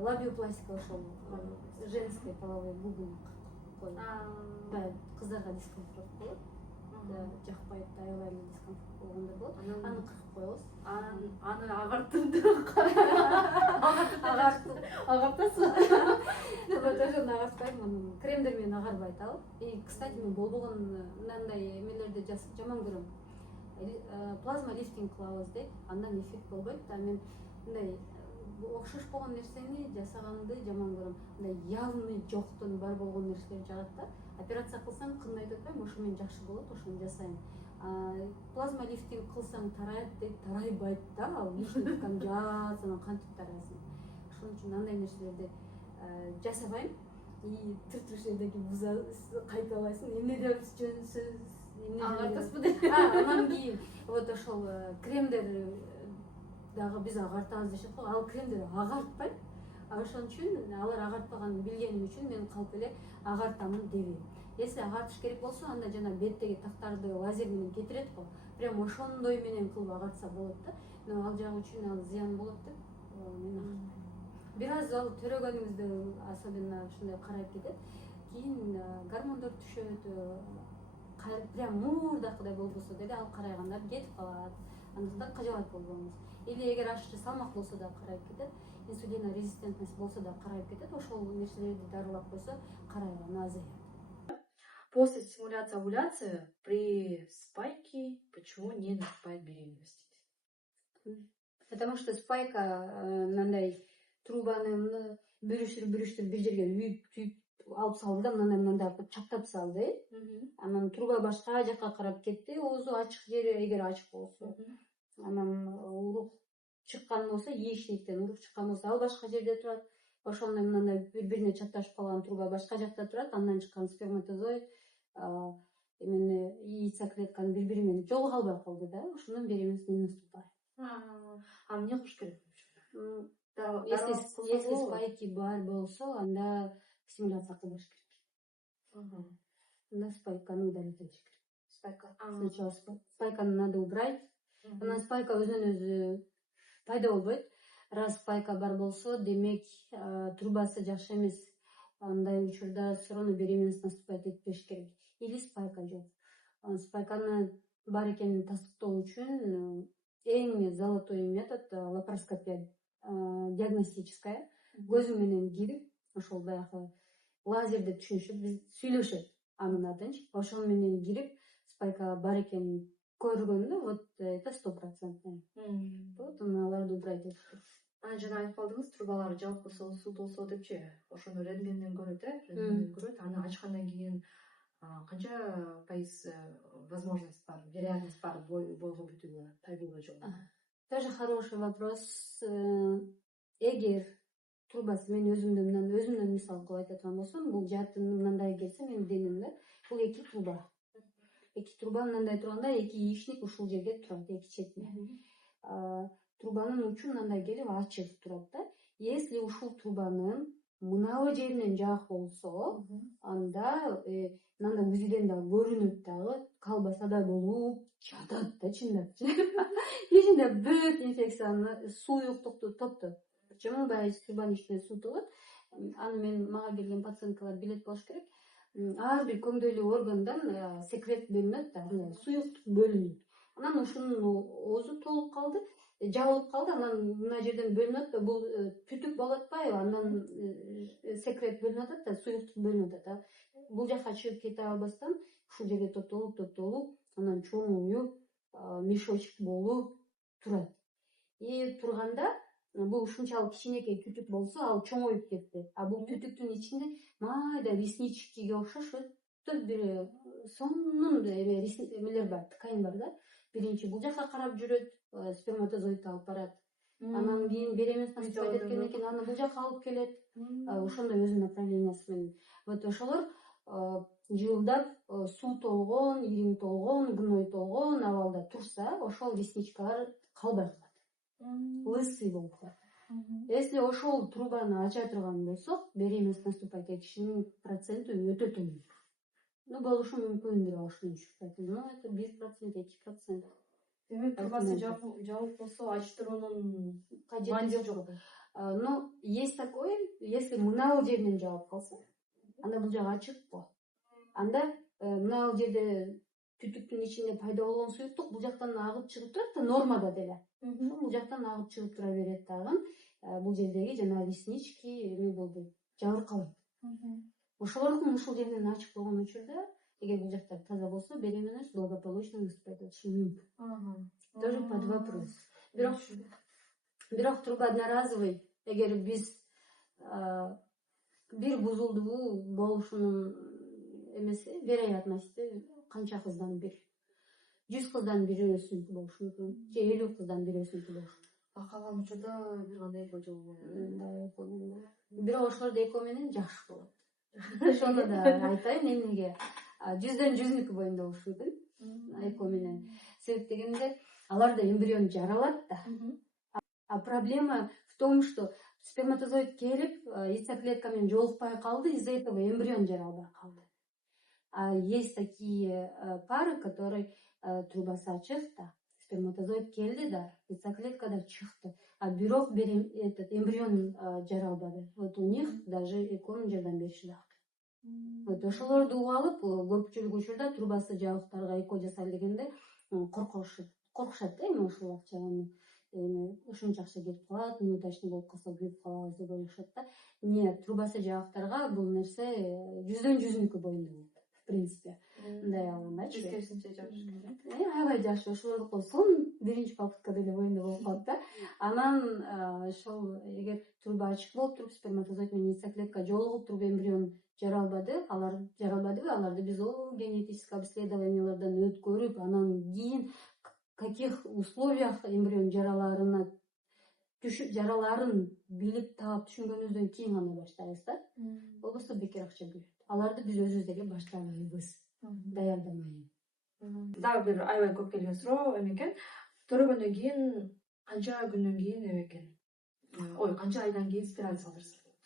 Лабиопластика ошол женский половой губыны коюп. Баягы кыздарга дискомфорт болот. Жакпайт, аябай эле дискомфорт болгондор болот. Аны кыркып коебуз. Аны агартымды. Агартасызбы? Вот ошону агартпайм, анан кремдер менен агарбайт ал. И, кстати, мен болбогон мындай эмелерди жаман көрөм. Плазма лифтинг кылабыз дейт, андан эффект болбойт да. Мен мындай окшош болгон нерсени жасаганды жаман көрөм. Мындай явный жоктон бар болгон нерселер жагат да. Операция кылсам кынды айтып атпайм, ошо менен жакшы болот, ошону жасайм. Плазма лифтинг кылсаң тарайт дейт, тарайбайт да, ал лишний ткань жасанан кантип тарайсың. Ошон үчүн андай нерселерди жасабайм. И тыртыш буза кайталайсың, эмне деп сөз агартасызбы деп. Анан кийин вот ошол кремдер дагы биз агартабыз дешет го, ал кремдер агартпайт. Ошон үчүн алар агартпаганын билгеним үчүн мен калп эле агартамын дебейм. Если агартыш керек болсо, анда жана беттеги тактарды лазер менен кетирет го. Прям ошондой менен кылып агартса болот да. Но ал жагы үчүн ал зыян болот деп мен агартпайм. Бир аз ал төрөгөнүңүздө особенно ушундай карайып кетет. Кийин гормондор түшөт, прям муурдакыдай болбосо деле ал карайгандар кетип калат. Андыктан кажалат болбоңуз. Или эгер ашыкча салмак болсо да карайып кетет, инсулина резистентность болсо да карайып кетет. Ошол нерселерди дарылап койсо карайганы азаят. После стимуляции овуляции при спайке почему не наступает беременность? Потому что спайка мындай трубаны бүрүштүрүп бир жерге үйүп алып салды да, мындай чаптап салды. Анан труба башка жакка карап кетти, оозу ачык жери эгер ачык болсо. Анан урук чыккан болсо, яичниктен урук чыккан болсо, ал башка жерде турат. Ошондой мындай бири-бирине чапташып калган труба башка жакта турат, андан чыккан сперматозоид эмени яйцеклетканы бири-бири менен жолуга албай калды да, ошондон беременность не наступает. А мне кылыш керек Если спайки бар болсо, анда стимуляция кылыш керек. Анда спайканы удалить этиш керек. Сначала спайканы надо убрать. Анан спайка өзүнөн өзү пайда болбойт. Раз спайка бар болсо, демек трубасы жакшы эмес. Андай учурда все равно беременность наступать этпеш керек. Или спайка жок. Спайканы бар экенин тастыктоо үчүн эң золотой метод лапароскопия диагностическая. Көзү менен кирип, ошол баягы лазерди түшүнүшүп, биз сүйлөшөт анын атынчы. Ошол менен кирип, спайка бар экенин көргөндө, вот это 100%. Вот аларды убрать этиш керек. Жана айтып калдыңыз, трубалар жабык болсо, суу болсо депчи. Ошону рентгенден көрөт, рентгенден көрөт. Аны ачкандан кийин канча пайыз возможность бар, вероятность бар бойго бүтүүгө, табигый жолдон? Тоже хороший вопрос. Эгер трубасы, мен өзүмдөн мисал кылып айта турган болсом, бул жаатын мындай келсе, менин денемде бул эки труба. Эки труба мындай турганда, эки яичник ушул жерге турат, эки четине. Трубанын учу мындай келип ачылып турат да. Если ушул трубанын мынабы жеринен жак болсо, анда мындай УЗИден да көрүнөт дагы, колбасадай болуп жатат да, чындапчы. Ичинде бүт инфекцияны, суюктукту топтойт. Почему баягы трубанын ичинде суу толот? Аны мага келген пациенткалар билет болуш керек. Ар бир көңдөйлүү органдан секрет бөлүнөт да, суюктук бөлүнөт. Анан ушунун оозу толуп калды, жабылып калды, анан мына жерден бөлүнөт да, бул түтүк болуп атпайбы, андан секрет бөлүнүп атат да, суюктук бөлүнүп атат. Бул жака чыгып кете албастан ушул жерге топтолуп, анан чоңоюп, мешочек болуп турат. И турганда бул ушунчалык кичинекей түтүк болсо, ал чоңоюп кетти. А бул түтүктүн ичинде майда ресничкиге окшош бир сонун эмелер бар, ткань бар да. Биринчи бул жака карап жүрөт, сперматозоид алып барат. Анан кийин беременность наступать эткенден кийин аны бул жака алып келет. Ошондой өзүнүн направлениясы менен. Вот ошолор жылдап суу толгон, ириң толгон, гной толгон абалда турса, ошол ресничкалар калбай калат. Лысый болуп калат. Если ошол трубаны ача турган болсок, беременность наступать этишинин проценти өтө төмөн. Болушу мүмкүн бирок ошону түшүп но это 1%, 2%. Демек трубасы жабык болсо ачтыруунун кажети жок. Но есть такое, если мынабул жеринен жабып калса, анда бул жак ачык го. Анда мынабул жерде түтүктүн ичинде пайда болгон суюктук бул жактан агып чыгып турат да, нормада деле. Бул жактан агып чыгып тура берет дагы. Бул жердеги жана реснички эме болбойт, жабыркабайт. Ошолордун ушул жеринен ачык болгон учурда, эгер бул жактар таза болсо, беременность благополучно наступать этиши мүмкүн. Тоже под вопрос. Бирок труба одноразовый, эгер биз бир бузулдуу болушунун эмеси, вероятности канча кыздан бир? 100 кыздан бирөөсүнүкү болушу мүмкүн, же 50 кыздан бирөөсүнүкү болушу. Калган учурда бир гана эко болбойт. Бирок ошолорду эко менен жакшы болот. Ошону да айтайын, эмнеге 100дөн 100нүкү боюнда болушу мүмкүн эко менен. Себеп дегенде аларда эмбрион жаралат да. А проблема в том, что сперматозоид келип яйцеклетка менен жолукпай калды, из-за этого эмбрион жаралбай калды. А есть такие пары, которые трубасы ачык да, сперматозоид келди да, яйцеклетка да чыкты, а бирок этот эмбрион жаралбады. Вот у них даже эконун жардам бериши да. Вот ошолорду угуп алып, көпчүлүк учурда трубасы жабыктарга эко жасайлы дегенде коркушат да, эми ошол акчаны. Ушунча акча кетип калат, неудачный болуп калса күйүп калабыз деп ойлошот да. Нет, трубасы жабыктарга бул нерсе 100дөн 100нүкү боюнда болот. В принципе, мындай алгандачы. Керисинче жакшы. Аябай жакшы, ошолордуку сон биринчи попыткада эле боюнда болуп калат да. Анан ошол эгер труба ачык болуп туруп, сперматозоид менен яйцеклетка жолугуп туруп эмбрион жаралбадыбы, аларды биз генетический обследованиялардан өткөрүп, анан кийин каких условиях эмбрион жараларын билип таап түшүнгөнүбүздөн кийин гана баштайбыз да. Болбосо бекер акча кетет. Аларды биз өзүбүз деле баштай албайбыз, даярдамай. Дагы бир аябай көп келген суроо экен. Төрөгөндөн кийин канча күндөн кийин экен? Ой, канча айдан кийин спираль салдырса болот?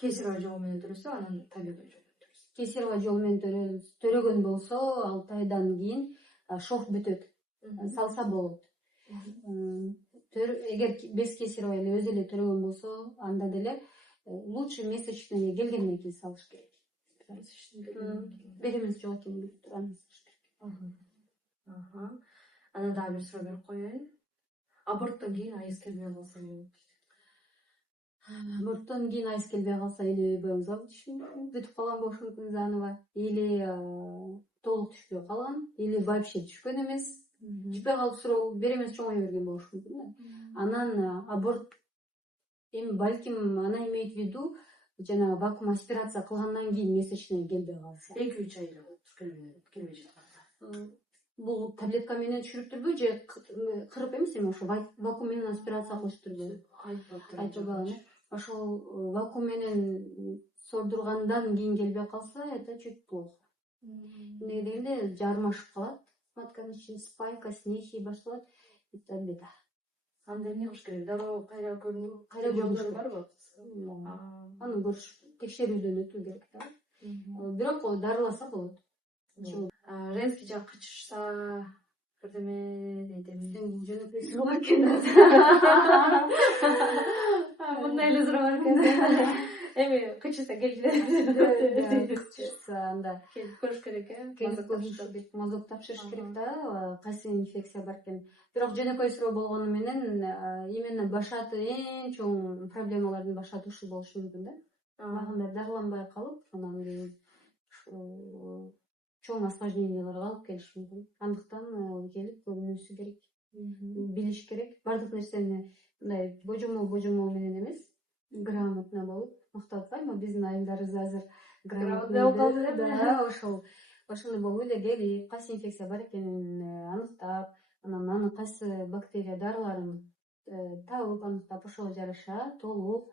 Кесарево жол менен төрөсө, анан табигый жол менен төрөсө. Кесарево жол менен төрөгөн болсо, 6 айдан кийин шов бүтөт. Салса болот. Эгер без кесарево эле өзү эле төрөгөн болсо, анда деле лучше месячный келгенден кийин салыш керек. Беременность жок экенин билип туруп анан салыш керек. Анан дагы бир суроо берип коеюн. Аборттон кийин айыз келбей калса эмне болот? Аборттон кийин айыз келбей калса или БМЗ бүтүп калган болушу мүмкүн заново, или толук түшпөй калган, или вообще түшкөн эмес. Түшпөй калып суроо беременность чоңое берген болушу мүмкүн да. Анан аборт эми балким ана имеет в виду жана вакуум аспирация кылгандан кийин месячный келбей калса. 2-3 ай келбей жатканда. Бул таблетка менен түшүрүптүрбү же кырып эмес, эми ошо вакуум менен аспирация кылыштырбы? Айтылбаган. Ошол вакуум менен сордургандан кийин келбей калса, это чуть плохо. Эмне дегенде жармашып калат, матканын ичинде спайка, снехи башталат, это беда. Анда эмне кылыш керек? Дароо кайра көрүнүп, жолдору барбы? Аны көрүш, текшерүүдөн өтүү керек да. Бирок дарыласа болот. Женский жак кычышса, бирдеме дейт эми. Жөнөкөй суроо экен. Мындай эле суроо экен. Эми кычышса келип Кычышса анда келип көрүш керек мазок тапшырыш керек да, кайсы инфекция бар экен. Бирок жөнөкөй суроо болгону менен именно башаты эң чоң проблемалардын башаты ушул болушу мүмкүн да. Агындар дарыланбай калып, анан чоң осложненияларга алып келиши мүмкүн. Андыктан келип көрүнүшү керек. Билиш керек. Бардык нерсени мындай божомол менен эмес, грамотно болуп, мактап атпайм, биздин айымдарыбыз азыр Грамотный болуп калды, да, ошондой болуп эле келип кайсы инфекция бар экенин аныктап, анан анын кайсы бактерия дарыларын таап аныктап ошого жараша толук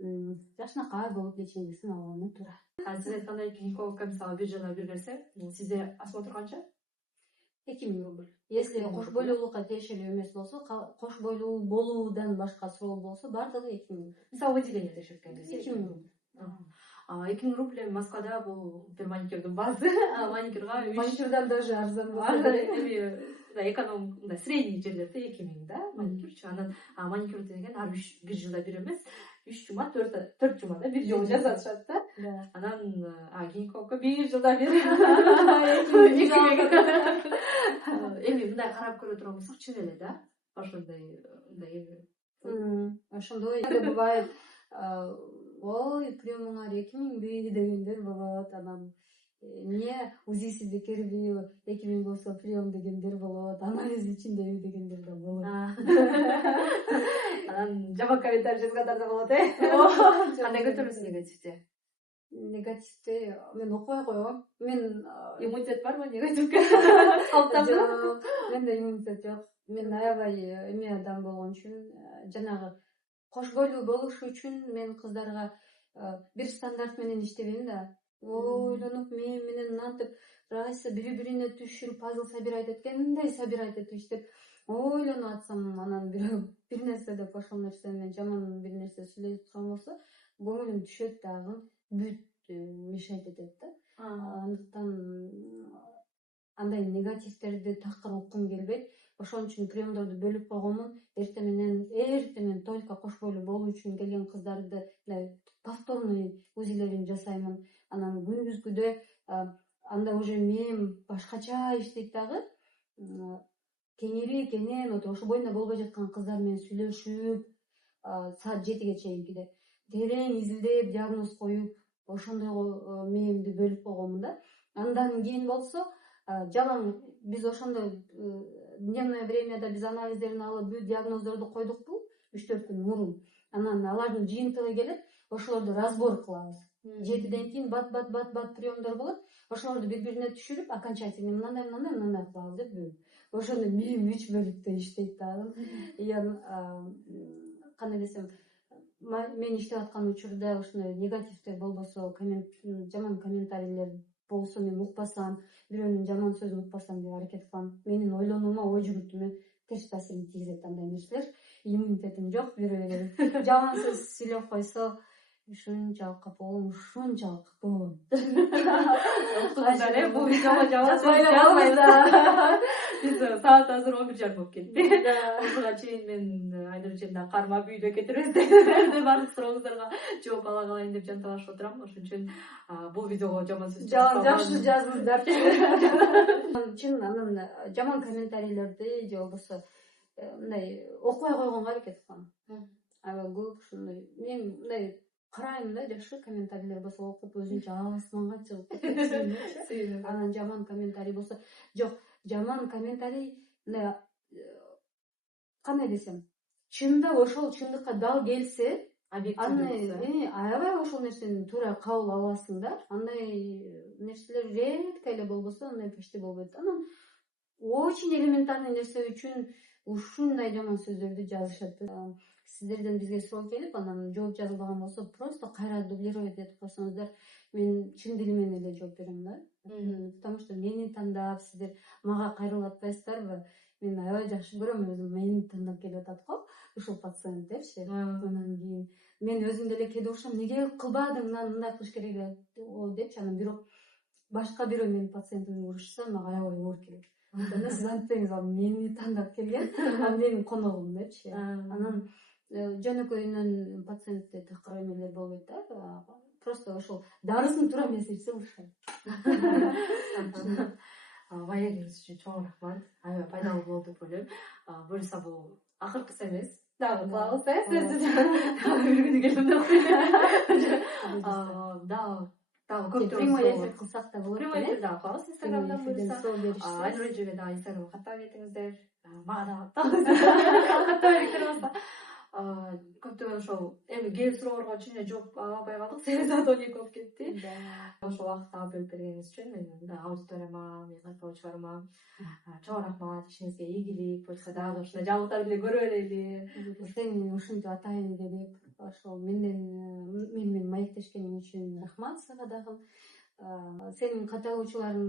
жакшынакай болуп лечениесин алганы туура. Сиз айткандай гинекологко мисалы бир жылда бир берсе, сизде осмотр канча? 2000 рубль. Если кош бойлуулукка тиешелүү эмес болсо, кош бойлуу болуудан башка суроо болсо, бардыгы 2000. Мисалы выделение текшерткенде 2000 рубль. 2000 рубль эми Москвада бул бир маникюрдун баасы, маникюрга Маникюрдан даже арзан эми эконом мындай средний жерлерде 2000 да, маникюрчу. Анан маникюр деген ар бир жылда бир эмес, 3 жума, 4 жумада бир жолу жасатышат да. Анан гинекологко бир жылда бир. Эми мындай карап көрө турган болсок, чын эле да, ошондой ошондой бывает. Ой, приемуңар 2000 дегендер болот. Анан эмне УЗИсиде кирби 2000 болсо прием дегендер болот. Анализ ичиндеби дегендер да болот. Анан жаман комментарий жазгандар да болот, Кандай көтөрөсүз негативде? Негативде мен окубай койгом. Мен Иммунитет барбы негативге? жок, менде иммунитет жок. Мен аябай эме адам болгон үчүн, жанагы кош бойлуу болуш үчүн мен кыздарга бир стандарт менен иштебейм да. Ойлонуп менен мынантип кайсы бири-бирине түшүрүп пазл собирать эткендей собирать этип иштеп ойлонуп атсам, анан бир нерсе деп ошол нерсе менен жаман бир нерсе сүйлөй турган болсо, көңүлүм түшөт дагы, бүт мешать этет да. Андыктан андай негативтерди такыр уккум келбейт. Ошон үчүн приемдорду бөлүп койгонмун. Эртемен только кош бойлуу болуу үчүн келген кыздарды повторный УЗИлерин жасаймын. Анан күндүзгүдө анда уже мээм башкача иштейт дагы. Кенен ошо боюнда болбой жаткан кыздар менен сүйлөшүп, саат 7ге чейинкиде терең изилдеп, диагноз коюп, ошондой мээмди бөлүп койгонмун да. Андан кийин болсо жалаң биз ошондой дневное времяда биз анализдерин алып, бүт диагноздорду койдукпу 3-4 күн мурун. Анан алардын жыйынтыгы келет, ошолорду разбор кылабыз. 7ден кийин бат приемдор болот. Ошолорду бири-бирине түшүрүп, окончательный мындай кылабыз деп бөлүп. Ошондо мээм 3 бөлүктө иштейт дагы. Кандай десем, мен иштеп аткан учурда ушундай негативдер болбосо, жаман комментарийлер болсо мен укпасам, бирөөнүн жаман сөзүн укпасам деп аракет кылам. Менин ойлонуума, ой жүгүртүүмө терс таасирин тийгизет андай нерселер. Иммунитетим жок, бирөө жаман сөз сүйлөп койсо, ушунчалык капа болом. Кыздар бул видеого жаман сөз жазбайт да. Биз саат азыр 11:30 болуп кетти. Ушуга чейин мен Айнур эжемден карма бүйдө кетирбиз деп баардык сурооңуздарга жооп ала калайын деп жанталашып отурам. Ошон үчүн бул видеого жаман сөз жакшы жазыңыздар. Чын анан жаман комментарийлерди же болбосо мындай окубай койгонго аракет кылам. Аябай көп ушундай. Мен мындай карайм да, жакшы комментарийлер болсо окуп өзүнчө асманга чыгып кетет. Анан жаман комментарий болсо, жок, жаман комментарий мындай кандай десем, чындап ошол чындыкка дал келсе, аны аябай ошол нерсени туура кабыл аласың да. Андай нерселер редко эле болбосо, андай почти болбойт. Анан очень элементарный нерсе үчүн ушундай жаман сөздөрдү жазышат. Сиздерден бизге суроо келип, анан жооп жазылбаган болсо, просто кайра дублировать этип койсоңуздар, мен чын дили менен эле жооп берем да. Потому что мени тандап сиздер мага кайрылып атпайсыздарбы? Мен аябай жакшы көрөм, өзүм мени тандап келип атат го, ушул пациенттерчи. Анан кийин мен өзүм деле кээде ушам, неге кылбадың, мындай кылыш керек эле депчи. Анан бирок башка бирөө менин пациентимди урушса, мага аябай оор келет. Анда сиз антпеңиз, ал мени тандап келген, ал менин коногум депчи. Анан жөнөкөйүнөн пациентте такыр эмелер болбойт да. Просто ошол дарысын туура эмес ичсе ушул. Маегиңиз үчүн чоң рахмат. Аябай пайдалуу болду деп ойлойм. Буюрса бул акыркысы эмес. Дагы кылабыз, бир күнү келем деп ойлойм. Дагы көптөгөн прямой эфир кылсак да болот. Прямой эфир дагы кылабыз Инстаграмдан буюрса. Айнур эжеге дагы Инстаграмга каттап кетиңиздер. Мага дагы каттап. Көптөгөн ошол эми кээ бир суроолорго чын эле жооп ала албай калдык, себеби саат 12 болуп кетти. Ошол убакытты бөлүп бергениңиз үчүн мен аудиторияма, менин кайркоочуларыма чоң рахмат. Ишиңизге ийгилик. Буюрса дагы ушундай жаңылыктарды деле көрө берели. Сен ушинтип атайын деп ошол менен маектешкениң үчүн рахмат сага дагы. Сенин катталуучуларың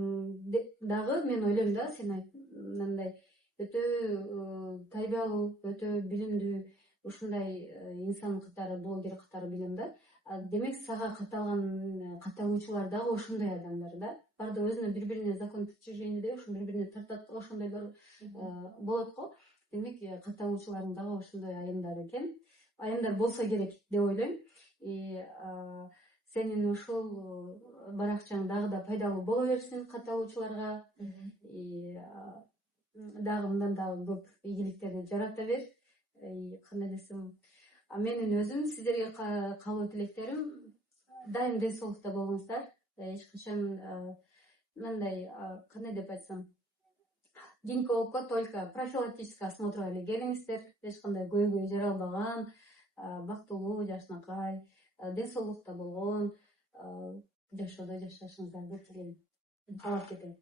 дагы мен ойлойм да, сен мындай өтө тарбиялуу, өтө билимдүү ушундай инсан катары, блогер катары билем да. Демек сага катталган катталуучулар дагы ошондой адамдар да. Баарды өзүнө бири-бирине закон притяжения ошо бири-бирине тартат, ошондойлор болот го. Демек катталуучуларың дагы ошондой айымдар экен. Айымдар болсо керек деп ойлойм. Сенин ушул баракчаң дагы да пайдалуу боло берсин катталуучуларга. Дагы мындан дагы көп ийгиликтерди жарата бер. Кандай десем, менин өзүм сиздерге каалоо тилектерим дайым ден соолукта болуңуздар. Эч качан мындай кандай деп айтсам, гинекологко только профилактический осмотрга эле келиңиздер. Эч кандай көйгөй жаралбаган, бактылуу, жакшынакай, ден соолукта болгон жашоодо жашашыңыздарды тилейм. Каалап кетем.